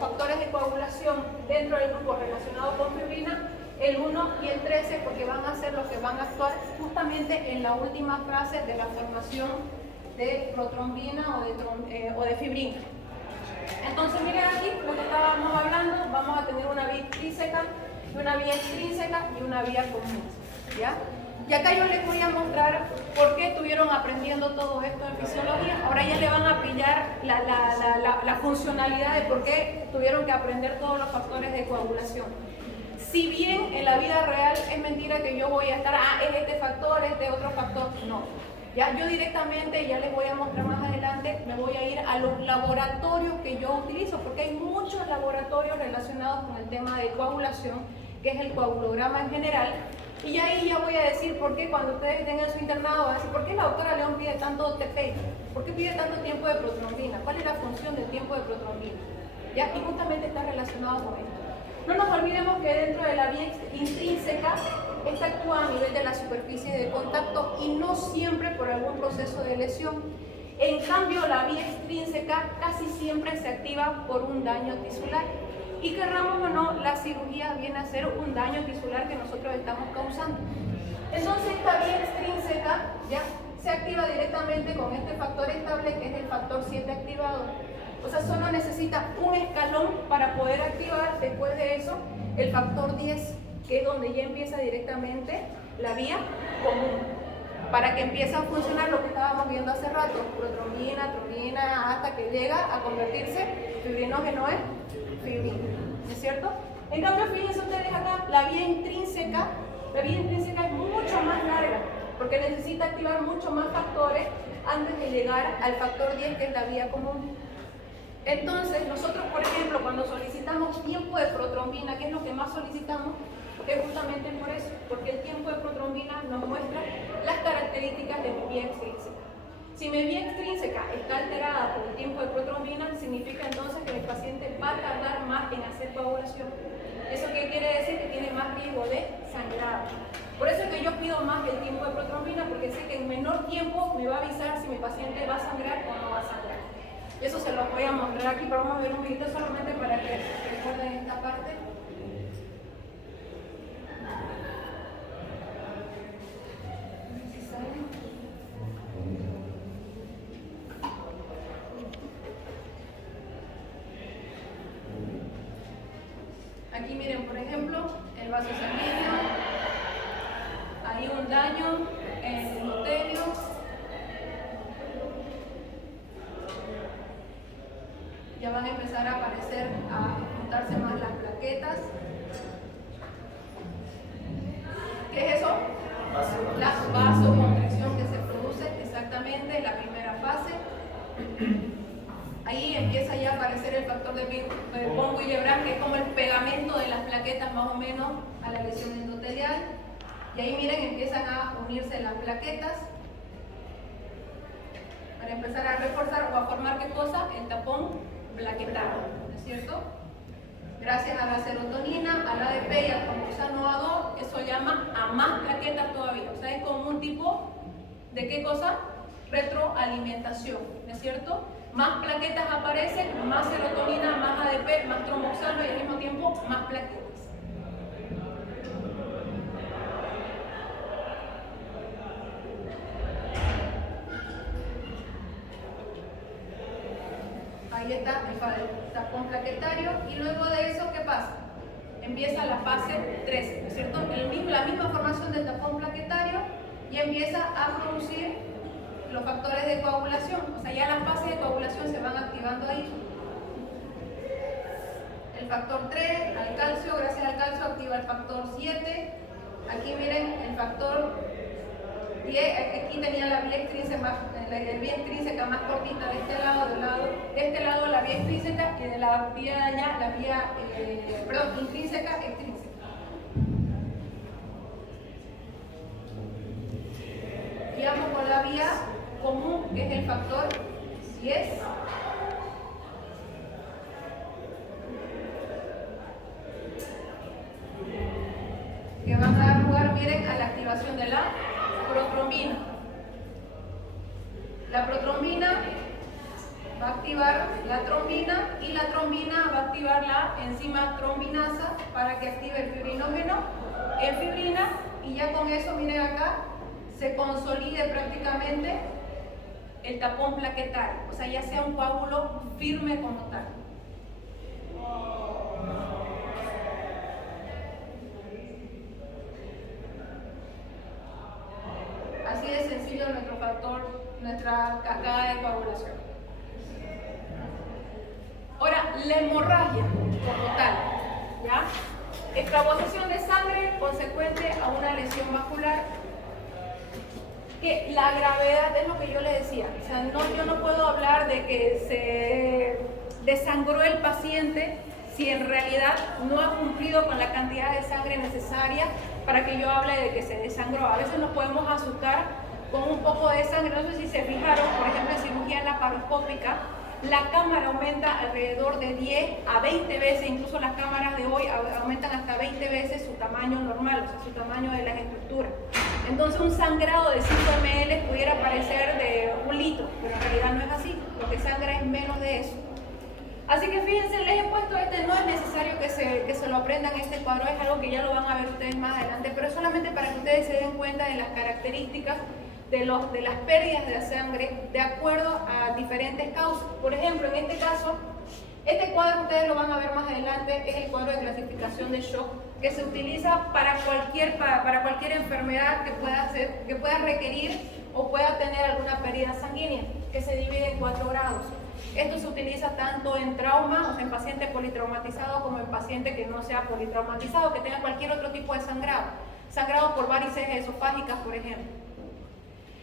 factores de coagulación dentro del grupo relacionado con fibrina, el 1 y el 13, porque van a ser los que van a actuar justamente en la última fase de la formación de protrombina o de fibrina. Entonces miren aquí lo que estábamos hablando, vamos a tener una vía intrínseca, una vía extrínseca y una vía común, ¿ya? Y acá yo les voy a mostrar por qué estuvieron aprendiendo todo esto en fisiología. Ahora ya le van a pillar la funcionalidad de por qué tuvieron que aprender todos los factores de coagulación. Si bien en la vida real es mentira que yo voy a estar, es este factor, este otro factor, no. Ya, yo directamente, ya les voy a mostrar más adelante, me voy a ir a los laboratorios que yo utilizo, porque hay muchos laboratorios relacionados con el tema de coagulación, que es el coagulograma en general. Y ahí ya voy a decir por qué cuando ustedes tengan su internado van a decir, ¿por qué la doctora León pide tanto TP? ¿Por qué pide tanto tiempo de protrombina? ¿Cuál es la función del tiempo de protrombina? ¿Ya? Y justamente está relacionado con esto. No nos olvidemos que dentro de la vía intrínseca, esta actúa a nivel de la superficie de contacto y no siempre por algún proceso de lesión. En cambio, la vía extrínseca casi siempre se activa por un daño tisular. Y querramos o no, la cirugía viene a ser un daño tisular que nosotros estamos causando. Entonces esta vía extrínseca ya se activa directamente con este factor estable que es el factor 7 activado. O sea, solo necesita un escalón para poder activar después de eso el factor 10, que es donde ya empieza directamente la vía común. Para que empiece a funcionar lo que estábamos viendo hace rato, protrombina, trombina, hasta que llega a convertirse fibrinógeno en fibrina, ¿no es cierto? En cambio, fíjense ustedes acá, la vía intrínseca es mucho más larga, porque necesita activar mucho más factores antes de llegar al factor 10, que es la vía común. Entonces, nosotros, por ejemplo, cuando solicitamos tiempo de protrombina, ¿qué es lo que más solicitamos? Es justamente por eso, porque el tiempo de protrombina nos muestra las características de mi vía extrínseca. Si mi vía extrínseca está alterada por el tiempo de protrombina, significa entonces que el paciente va a tardar más en hacer coagulación. ¿Eso qué quiere decir? Que tiene más riesgo de sangrado. Por eso es que yo pido más el tiempo de protrombina, porque sé que en menor tiempo me va a avisar si mi paciente va a sangrar o no va a sangrar. Eso se los voy a mostrar aquí, pero vamos a ver un videito solamente para que recuerden esta parte. miren, por ejemplo, el vaso sanguíneo, hay un daño en el endotelio. Ya van a empezar a aparecer, a juntarse más las plaquetas. ¿Qué es eso? La vasoconstricción que se produce exactamente en la primera fase. Ahí empieza ya a aparecer el factor de von Willebrand, que es como el pegamento de las plaquetas más o menos a la lesión endotelial. Y ahí miren, empiezan a unirse las plaquetas para empezar a reforzar o a formar ¿qué cosa? El tapón plaquetario, ¿no es cierto? Gracias a la serotonina, al ADP y al tamoxano A2, eso llama a más plaquetas todavía. O sea, es como un tipo de ¿qué cosa? Retroalimentación, ¿no es cierto? Más plaquetas aparecen, más serotonina, más ADP, más tamoxano y al mismo tiempo más plaquetas. Ahí está el tapón plaquetario y luego de eso, ¿qué pasa? Empieza la fase 3, ¿no es cierto? La misma formación del tapón plaquetario y empieza a producir los factores de coagulación. O sea, ya las fases de coagulación se van activando ahí. El factor 3, al calcio, gracias al calcio activa el factor 7. Aquí miren el factor 10, aquí tenía la vía extrínseca más cortita de este lado, de este lado la vía extrínseca y de la vía de allá la vía intrínseca, extrínseca. Y vamos con la vía común, que es el factor 10. Que van a dar lugar, miren, a la activación de la protrombina. La protrombina va a activar la trombina y la trombina va a activar la enzima trombinasa para que active el fibrinógeno en fibrina y ya con eso, miren acá, se consolide prácticamente el tapón plaquetario, o sea, ya sea un coágulo firme como tal. Así de sencillo nuestro factor, nuestra cascada de coagulación. Ahora, la hemorragia como tal, ¿ya? Extravasación de sangre consecuente a una lesión vascular. Que la gravedad es lo que yo le decía, o sea, yo no puedo hablar de que se desangró el paciente si en realidad no ha cumplido con la cantidad de sangre necesaria para que yo hable de que se desangró. A veces nos podemos asustar con un poco de sangre. No sé si se fijaron, por ejemplo, en cirugía laparoscópica, la cámara aumenta alrededor de 10 a 20 veces, incluso las cámaras de hoy aumentan hasta 20 veces su tamaño normal, o sea, su tamaño de las estructuras. Entonces un sangrado de 5 ml pudiera parecer de 1 litro, pero en realidad no es así, lo que sangra es menos de eso. Así que fíjense, les he puesto no es necesario que se lo aprendan este cuadro, es algo que ya lo van a ver ustedes más adelante, pero solamente para que ustedes se den cuenta de las características de las pérdidas de sangre de acuerdo a diferentes causas. Por ejemplo, en este caso, este cuadro ustedes lo van a ver más adelante, es el cuadro de clasificación de shock que se utiliza para cualquier enfermedad que pueda requerir o pueda tener alguna pérdida sanguínea, que se divide en 4 grados. Esto se utiliza tanto en trauma, o sea, en paciente politraumatizado, como en paciente que no sea politraumatizado, que tenga cualquier otro tipo de sangrado por varices esofágicas, por ejemplo.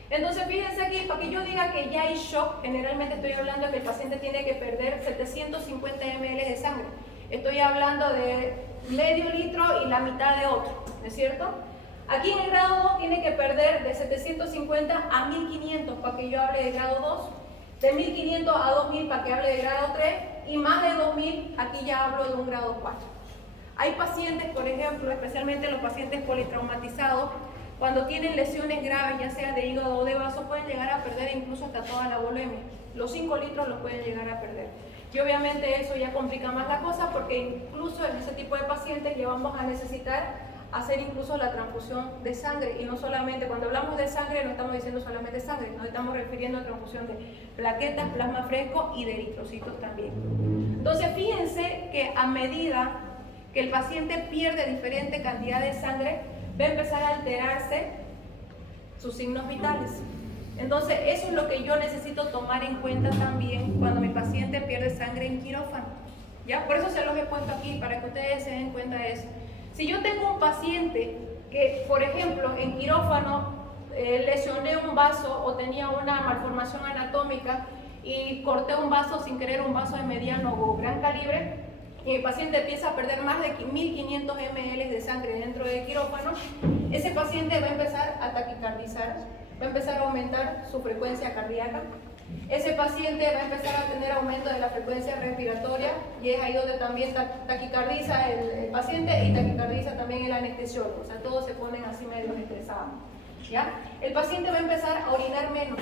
Entonces, fíjense aquí, para que yo diga que ya hay shock, generalmente estoy hablando de que el paciente tiene que perder 750 ml de sangre. Estoy hablando de medio litro y la mitad de otro, ¿no es cierto? Aquí en el grado 2 tiene que perder de 750 a 1500 para que yo hable de grado 2, de 1500 a 2000 para que hable de grado 3 y más de 2000, aquí ya hablo de un grado 4. Hay pacientes, por ejemplo, especialmente los pacientes politraumatizados, cuando tienen lesiones graves, ya sea de hígado o de vaso, pueden llegar a perder incluso hasta toda la volemia. Los 5 litros los pueden llegar a perder. Y obviamente eso ya complica más la cosa porque incluso en ese tipo de pacientes ya vamos a necesitar hacer incluso la transfusión de sangre. Y no solamente, cuando hablamos de sangre, no estamos diciendo solamente sangre, nos estamos refiriendo a transfusión de plaquetas, plasma fresco y de eritrocitos también. Entonces fíjense que a medida que el paciente pierde diferente cantidad de sangre, va a empezar a alterarse sus signos vitales. Entonces, eso es lo que yo necesito tomar en cuenta también cuando mi paciente pierde sangre en quirófano. ¿Ya? Por eso se los he puesto aquí, para que ustedes se den cuenta de eso. Si yo tengo un paciente que, por ejemplo, en quirófano lesioné un vaso o tenía una malformación anatómica y corté un vaso sin querer, un vaso de mediano o gran calibre, y el paciente empieza a perder más de 1500 ml de sangre dentro del quirófano, ese paciente va a empezar a taquicardizar, va a empezar a aumentar su frecuencia cardíaca, ese paciente va a empezar a tener aumento de la frecuencia respiratoria, y es ahí donde también taquicardiza el paciente y taquicardiza también el anestesiólogo, o sea, todos se ponen así medio estresados, ¿ya? El paciente va a empezar a orinar menos.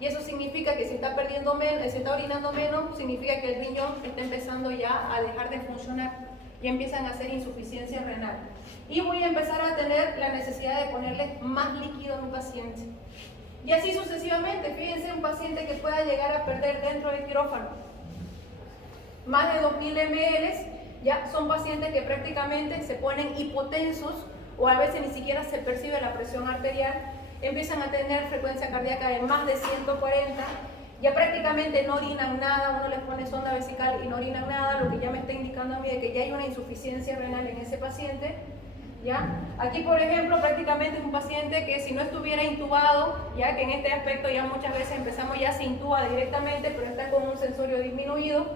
Y eso significa que si está perdiendo menos, si está orinando menos, significa que el riñón está empezando ya a dejar de funcionar y empiezan a hacer insuficiencia renal. Y voy a empezar a tener la necesidad de ponerle más líquido a mi paciente. Y así sucesivamente. Fíjense, un paciente que pueda llegar a perder dentro del quirófano más de 2000 ml, ya son pacientes que prácticamente se ponen hipotensos o a veces ni siquiera se percibe la presión arterial. Empiezan a tener frecuencia cardíaca de más de 140, ya prácticamente no orinan nada, uno les pone sonda vesical y no orinan nada, lo que ya me está indicando a mí de que ya hay una insuficiencia renal en ese paciente. ¿Ya? Aquí, por ejemplo, prácticamente es un paciente que si no estuviera intubado, ya que en este aspecto ya muchas veces empezamos ya se intuba directamente, pero está con un sensorio disminuido.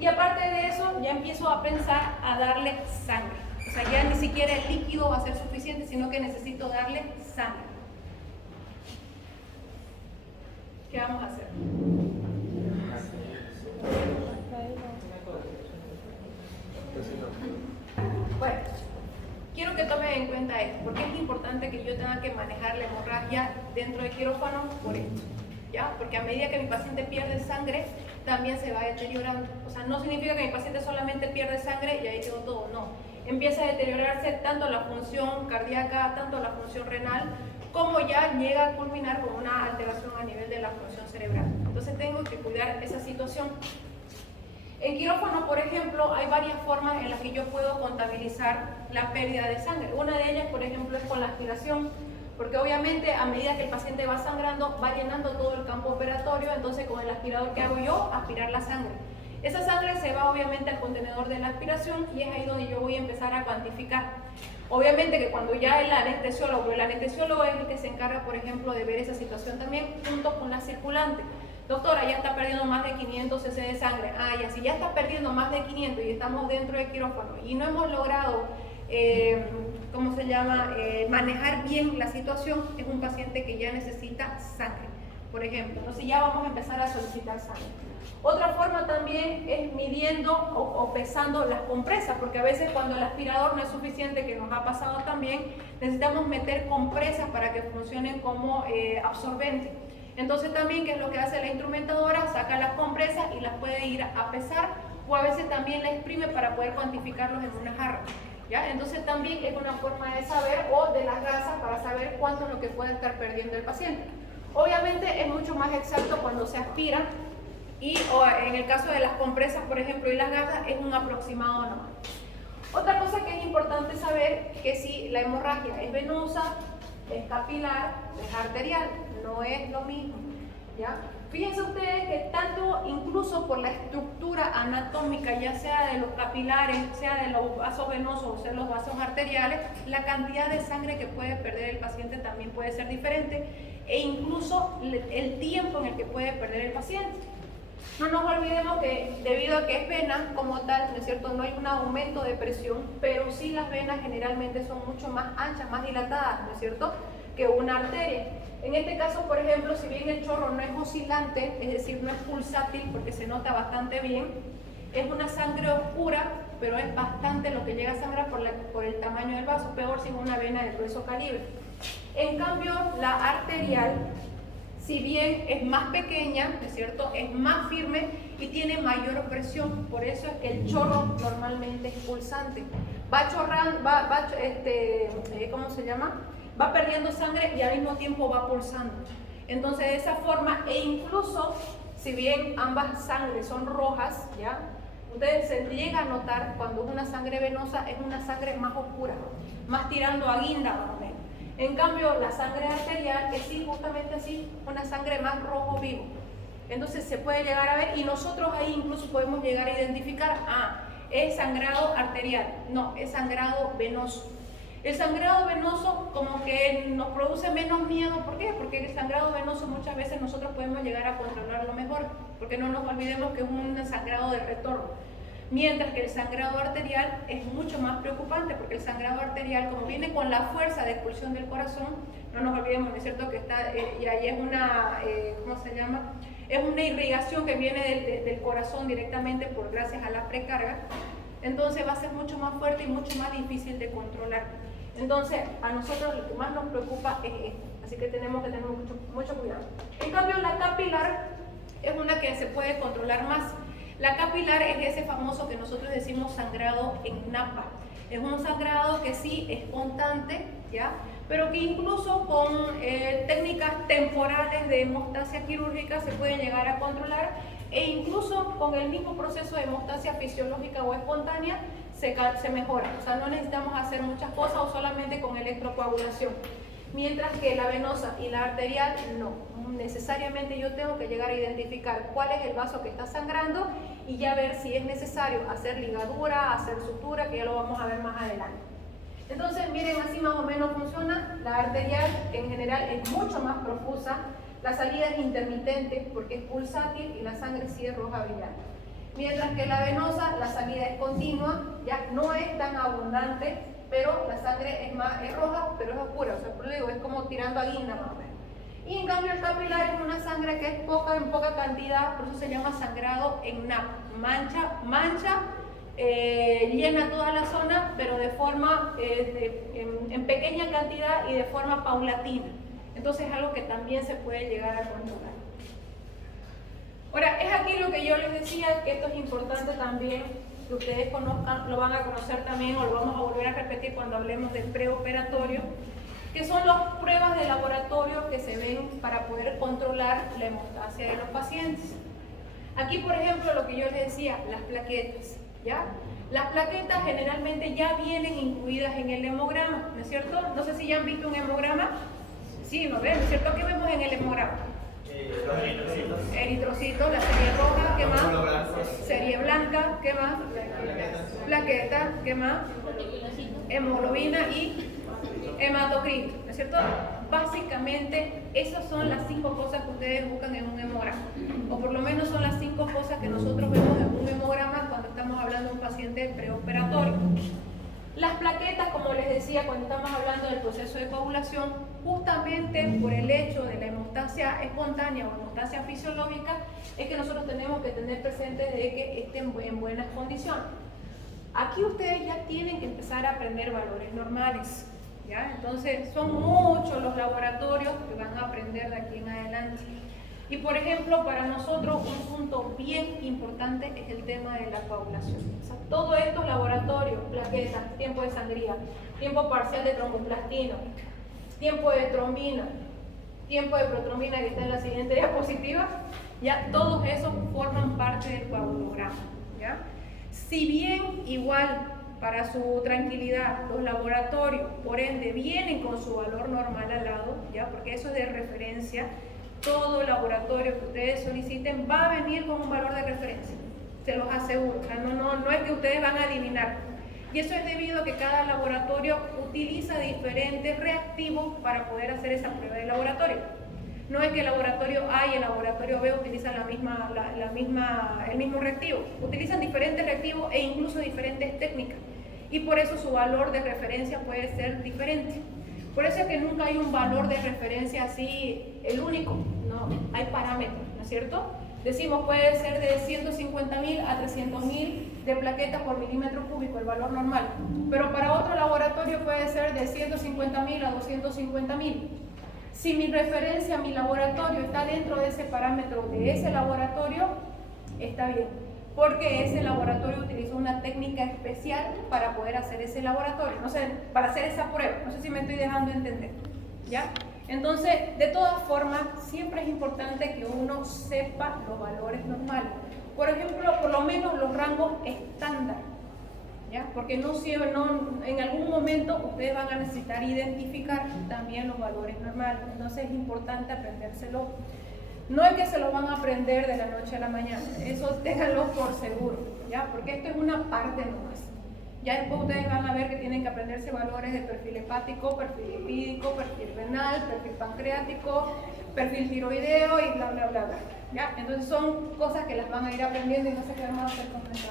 Y aparte de eso, ya empiezo a pensar a darle sangre. O sea, ya ni siquiera el líquido va a ser suficiente, sino que necesito darle sangre. ¿Qué vamos a hacer? Bueno, quiero que tomen en cuenta esto, porque es importante que yo tenga que manejar la hemorragia dentro del quirófano por esto, ¿ya? Porque a medida que mi paciente pierde sangre, también se va deteriorando. O sea, no significa que mi paciente solamente pierde sangre y ahí quedó todo, no. Empieza a deteriorarse tanto la función cardíaca, tanto la función renal, como ya llega a culminar con una alteración a nivel de la función cerebral. Entonces tengo que cuidar esa situación. En quirófano, por ejemplo, hay varias formas en las que yo puedo contabilizar la pérdida de sangre. Una de ellas, por ejemplo, es con la aspiración, porque obviamente a medida que el paciente va sangrando, va llenando todo el campo operatorio, entonces con el aspirador que hago yo, aspirar la sangre. Esa sangre se va obviamente al contenedor de la aspiración y es ahí donde yo voy a empezar a cuantificar. Obviamente que cuando ya el anestesiólogo es el que se encarga, por ejemplo, de ver esa situación también, junto con la circulante. Doctora, ya está perdiendo más de 500 cc de sangre. Ah, ya, si ya está perdiendo más de 500 y estamos dentro del quirófano y no hemos logrado, manejar bien la situación, es un paciente que ya necesita sangre, por ejemplo. Entonces ya vamos a empezar a solicitar sangre. Otra forma también es midiendo o pesando las compresas, porque a veces cuando el aspirador no es suficiente, que nos ha pasado también, necesitamos meter compresas para que funcionen como absorbente. Entonces también, ¿qué es lo que hace la instrumentadora? Saca las compresas y las puede ir a pesar, o a veces también la exprime para poder cuantificarlos en una jarra, ¿ya? Entonces también es una forma de saber, o de las gasas, para saber cuánto es lo que puede estar perdiendo el paciente. Obviamente es mucho más exacto cuando se aspira, o en el caso de las compresas, por ejemplo, y las gasas, es un aproximado nomás. Otra cosa que es importante saber, que si la hemorragia es venosa, es capilar, es arterial, no es lo mismo, ¿ya? Fíjense ustedes que tanto, incluso por la estructura anatómica, ya sea de los capilares, sea de los vasos venosos o sea de los vasos arteriales, la cantidad de sangre que puede perder el paciente también puede ser diferente, e incluso el tiempo en el que puede perder el paciente. No nos olvidemos que debido a que es vena como tal, ¿no es cierto?, no hay un aumento de presión, pero sí las venas generalmente son mucho más anchas, más dilatadas, ¿no es cierto?, que una arteria. En este caso, por ejemplo, si bien el chorro no es oscilante, es decir, no es pulsátil porque se nota bastante bien, es una sangre oscura, pero es bastante lo que llega a sangrar por el tamaño del vaso, peor si es una vena de grueso calibre. En cambio, la arterial, si bien es más pequeña, ¿no es cierto?, es más firme y tiene mayor presión, por eso es que el chorro normalmente es pulsante. Va chorrando, ¿cómo se llama?, va perdiendo sangre y al mismo tiempo va pulsando. Entonces, de esa forma, e incluso, si bien ambas sangres son rojas, ¿ya?, Ustedes se llega a notar cuando es una sangre venosa, es una sangre más oscura, más tirando a guinda más o menos. En cambio, la sangre arterial es sí, justamente así, una sangre más rojo vivo. Entonces se puede llegar a ver y nosotros ahí incluso podemos llegar a identificar, es sangrado arterial, no, es sangrado venoso. El sangrado venoso como que nos produce menos miedo, ¿por qué? Porque el sangrado venoso muchas veces nosotros podemos llegar a controlarlo mejor, porque no nos olvidemos que es un sangrado de retorno. Mientras que el sangrado arterial es mucho más preocupante, porque el sangrado arterial, como viene con la fuerza de expulsión del corazón, no nos olvidemos, ¿no es cierto?, que está, y ahí es una, ¿cómo se llama?, es una irrigación que viene del corazón directamente gracias a la precarga. Entonces va a ser mucho más fuerte y mucho más difícil de controlar. Entonces a nosotros lo que más nos preocupa es esto, así que tenemos que tener mucho cuidado. En cambio la capilar es una que se puede controlar más. La capilar es ese famoso que nosotros decimos sangrado en napa. Es un sangrado que sí es constante, ¿ya?, pero que incluso con técnicas temporales de hemostasia quirúrgica se pueden llegar a controlar, e incluso con el mismo proceso de hemostasia fisiológica o espontánea se mejora. O sea, no necesitamos hacer muchas cosas o solamente con electrocoagulación. Mientras que la venosa y la arterial no. Necesariamente yo tengo que llegar a identificar cuál es el vaso que está sangrando y ya ver si es necesario hacer ligadura, hacer sutura, que ya lo vamos a ver más adelante. Entonces miren, así más o menos funciona. La arterial en general es mucho más profusa, la salida es intermitente porque es pulsátil y la sangre sí es roja brillante. Mientras que la venosa, la salida es continua, ya no es tan abundante, pero la sangre es roja, pero es oscura, o sea, por digo, es como tirando a guinda más o menos. Y en cambio el capilar es una sangre que es en poca cantidad, por eso se llama sangrado en napa. Mancha, llena toda la zona, pero de forma, en pequeña cantidad y de forma paulatina. Entonces es algo que también se puede llegar a controlar. Ahora, es aquí lo que yo les decía, que esto es importante también, que ustedes conozcan, lo van a conocer también, o lo vamos a volver a repetir cuando hablemos del preoperatorio, que son las pruebas de laboratorio que se ven para poder controlar la hemostasia de los pacientes. Aquí, por ejemplo, lo que yo les decía, las plaquetas, ¿ya? Las plaquetas generalmente ya vienen incluidas en el hemograma, ¿no es cierto? No sé si ya han visto un hemograma. Sí, ¿no ven? ¿No es cierto? ¿Qué vemos en el hemograma? Los eritrocitos. Eritrocitos, la serie roja, ¿qué más? Serie blanca, ¿qué más? Plaquetas, ¿qué más? Hemoglobina y hematocrito, ¿no es cierto? Básicamente, esas son las 5 cosas que ustedes buscan en un hemograma, o por lo menos son las 5 cosas que nosotros vemos en un hemograma cuando estamos hablando de un paciente preoperatorio. Las plaquetas, como les decía, cuando estamos hablando del proceso de coagulación, justamente por el hecho de la hemostasia espontánea o hemostasia fisiológica, es que nosotros tenemos que tener presente de que estén en buenas condiciones. Aquí ustedes ya tienen que empezar a aprender valores normales, ¿ya? Entonces, son muchos los laboratorios que van a aprender de aquí en adelante. Y por ejemplo, para nosotros un punto bien importante es el tema de la coagulación. O sea, todos estos laboratorios, plaquetas, tiempo de sangría, tiempo parcial de tromboplastina, tiempo de trombina, tiempo de protrombina que está en la siguiente diapositiva, ya todos esos forman parte del coagulograma, ¿ya? Si bien igual para su tranquilidad los laboratorios, por ende, vienen con su valor normal al lado, ¿ya? Porque eso es de referencia. Todo laboratorio que ustedes soliciten va a venir con un valor de referencia, se los aseguro. O sea, no es que ustedes van a adivinar. Y eso es debido a que cada laboratorio utiliza diferentes reactivos para poder hacer esa prueba de laboratorio. No es que el laboratorio A y el laboratorio B utilizan el mismo reactivo. Utilizan diferentes reactivos e incluso diferentes técnicas. Y por eso su valor de referencia puede ser diferente. Por eso es que nunca hay un valor de referencia así, el único, no, hay parámetros, ¿no es cierto? Decimos, puede ser de 150.000 a 300.000 de plaquetas por milímetro cúbico, el valor normal, pero para otro laboratorio puede ser de 150.000 a 250.000. Si mi referencia, mi laboratorio está dentro de ese parámetro de ese laboratorio, está bien. Porque ese laboratorio utilizó una técnica especial para poder hacer ese laboratorio, no sé, para hacer esa prueba, no sé si me estoy dejando entender, ¿ya? Entonces, de todas formas, siempre es importante que uno sepa los valores normales. por ejemplo, por lo menos los rangos estándar, ¿ya? Porque no, en algún momento ustedes van a necesitar identificar también los valores normales, entonces es importante aprendérselo. No es que se los van a aprender de la noche a la mañana, eso ténganlo por seguro, ¿ya? Porque esto es una parte nomás. Ya después ustedes van a ver que tienen que aprenderse valores de perfil hepático, perfil lipídico, perfil renal, perfil pancreático, perfil tiroideo y bla, bla, bla, bla. ¿Ya? Entonces son cosas que las van a ir aprendiendo y no sé qué vamos a hacer con eso.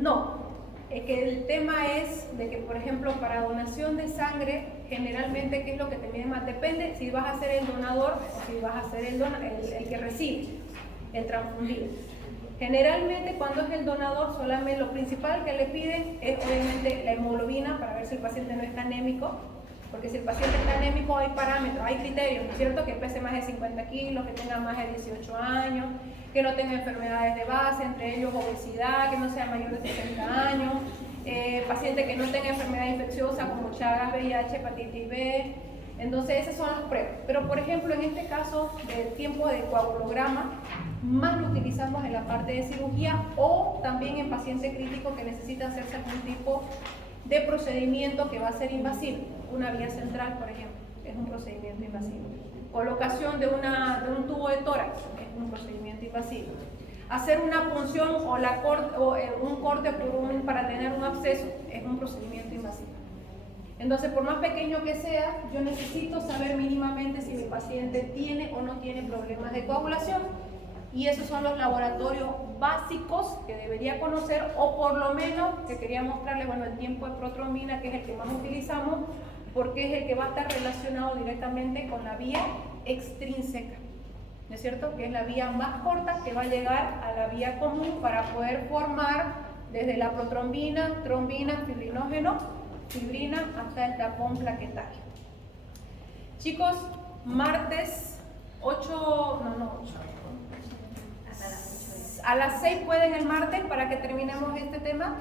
No, es que el tema es de que, por ejemplo, para donación de sangre, generalmente, ¿qué es lo que te mide más? Depende si vas a ser el donador o si vas a ser el que recibe, el transfundido. Generalmente, cuando es el donador, solamente lo principal que le piden es obviamente la hemoglobina para ver si el paciente no está anémico, porque si el paciente está anémico hay parámetros, hay criterios, ¿no es cierto? Que pese más de 50 kilos, que tenga más de 18 años, que no tenga enfermedades de base, entre ellos obesidad, que no sea mayor de 60 años, paciente que no tenga enfermedad infecciosa como Chagas, VIH, hepatitis B. Entonces esas son las pruebas. Pero por ejemplo en este caso del tiempo de coagulograma, más lo utilizamos en la parte de cirugía o también en paciente crítico que necesita hacerse algún tipo de procedimiento que va a ser invasivo. Una vía central, por ejemplo, es un procedimiento invasivo. Colocación de un tubo de tórax es un procedimiento invasivo. Hacer una punción o un corte para tener un absceso es un procedimiento invasivo. Entonces, por más pequeño que sea, yo necesito saber mínimamente si mi paciente tiene o no tiene problemas de coagulación. Y esos son los laboratorios básicos que debería conocer, o por lo menos que quería mostrarle, bueno, el tiempo de protrombina, que es el que más utilizamos, porque es el que va a estar relacionado directamente con la vía extrínseca, ¿no es cierto? Que es la vía más corta que va a llegar a la vía común para poder formar desde la protrombina, trombina, fibrinógeno, fibrina hasta el tapón plaquetario. Chicos, martes 8, a las 6 pueden el martes para que terminemos este tema.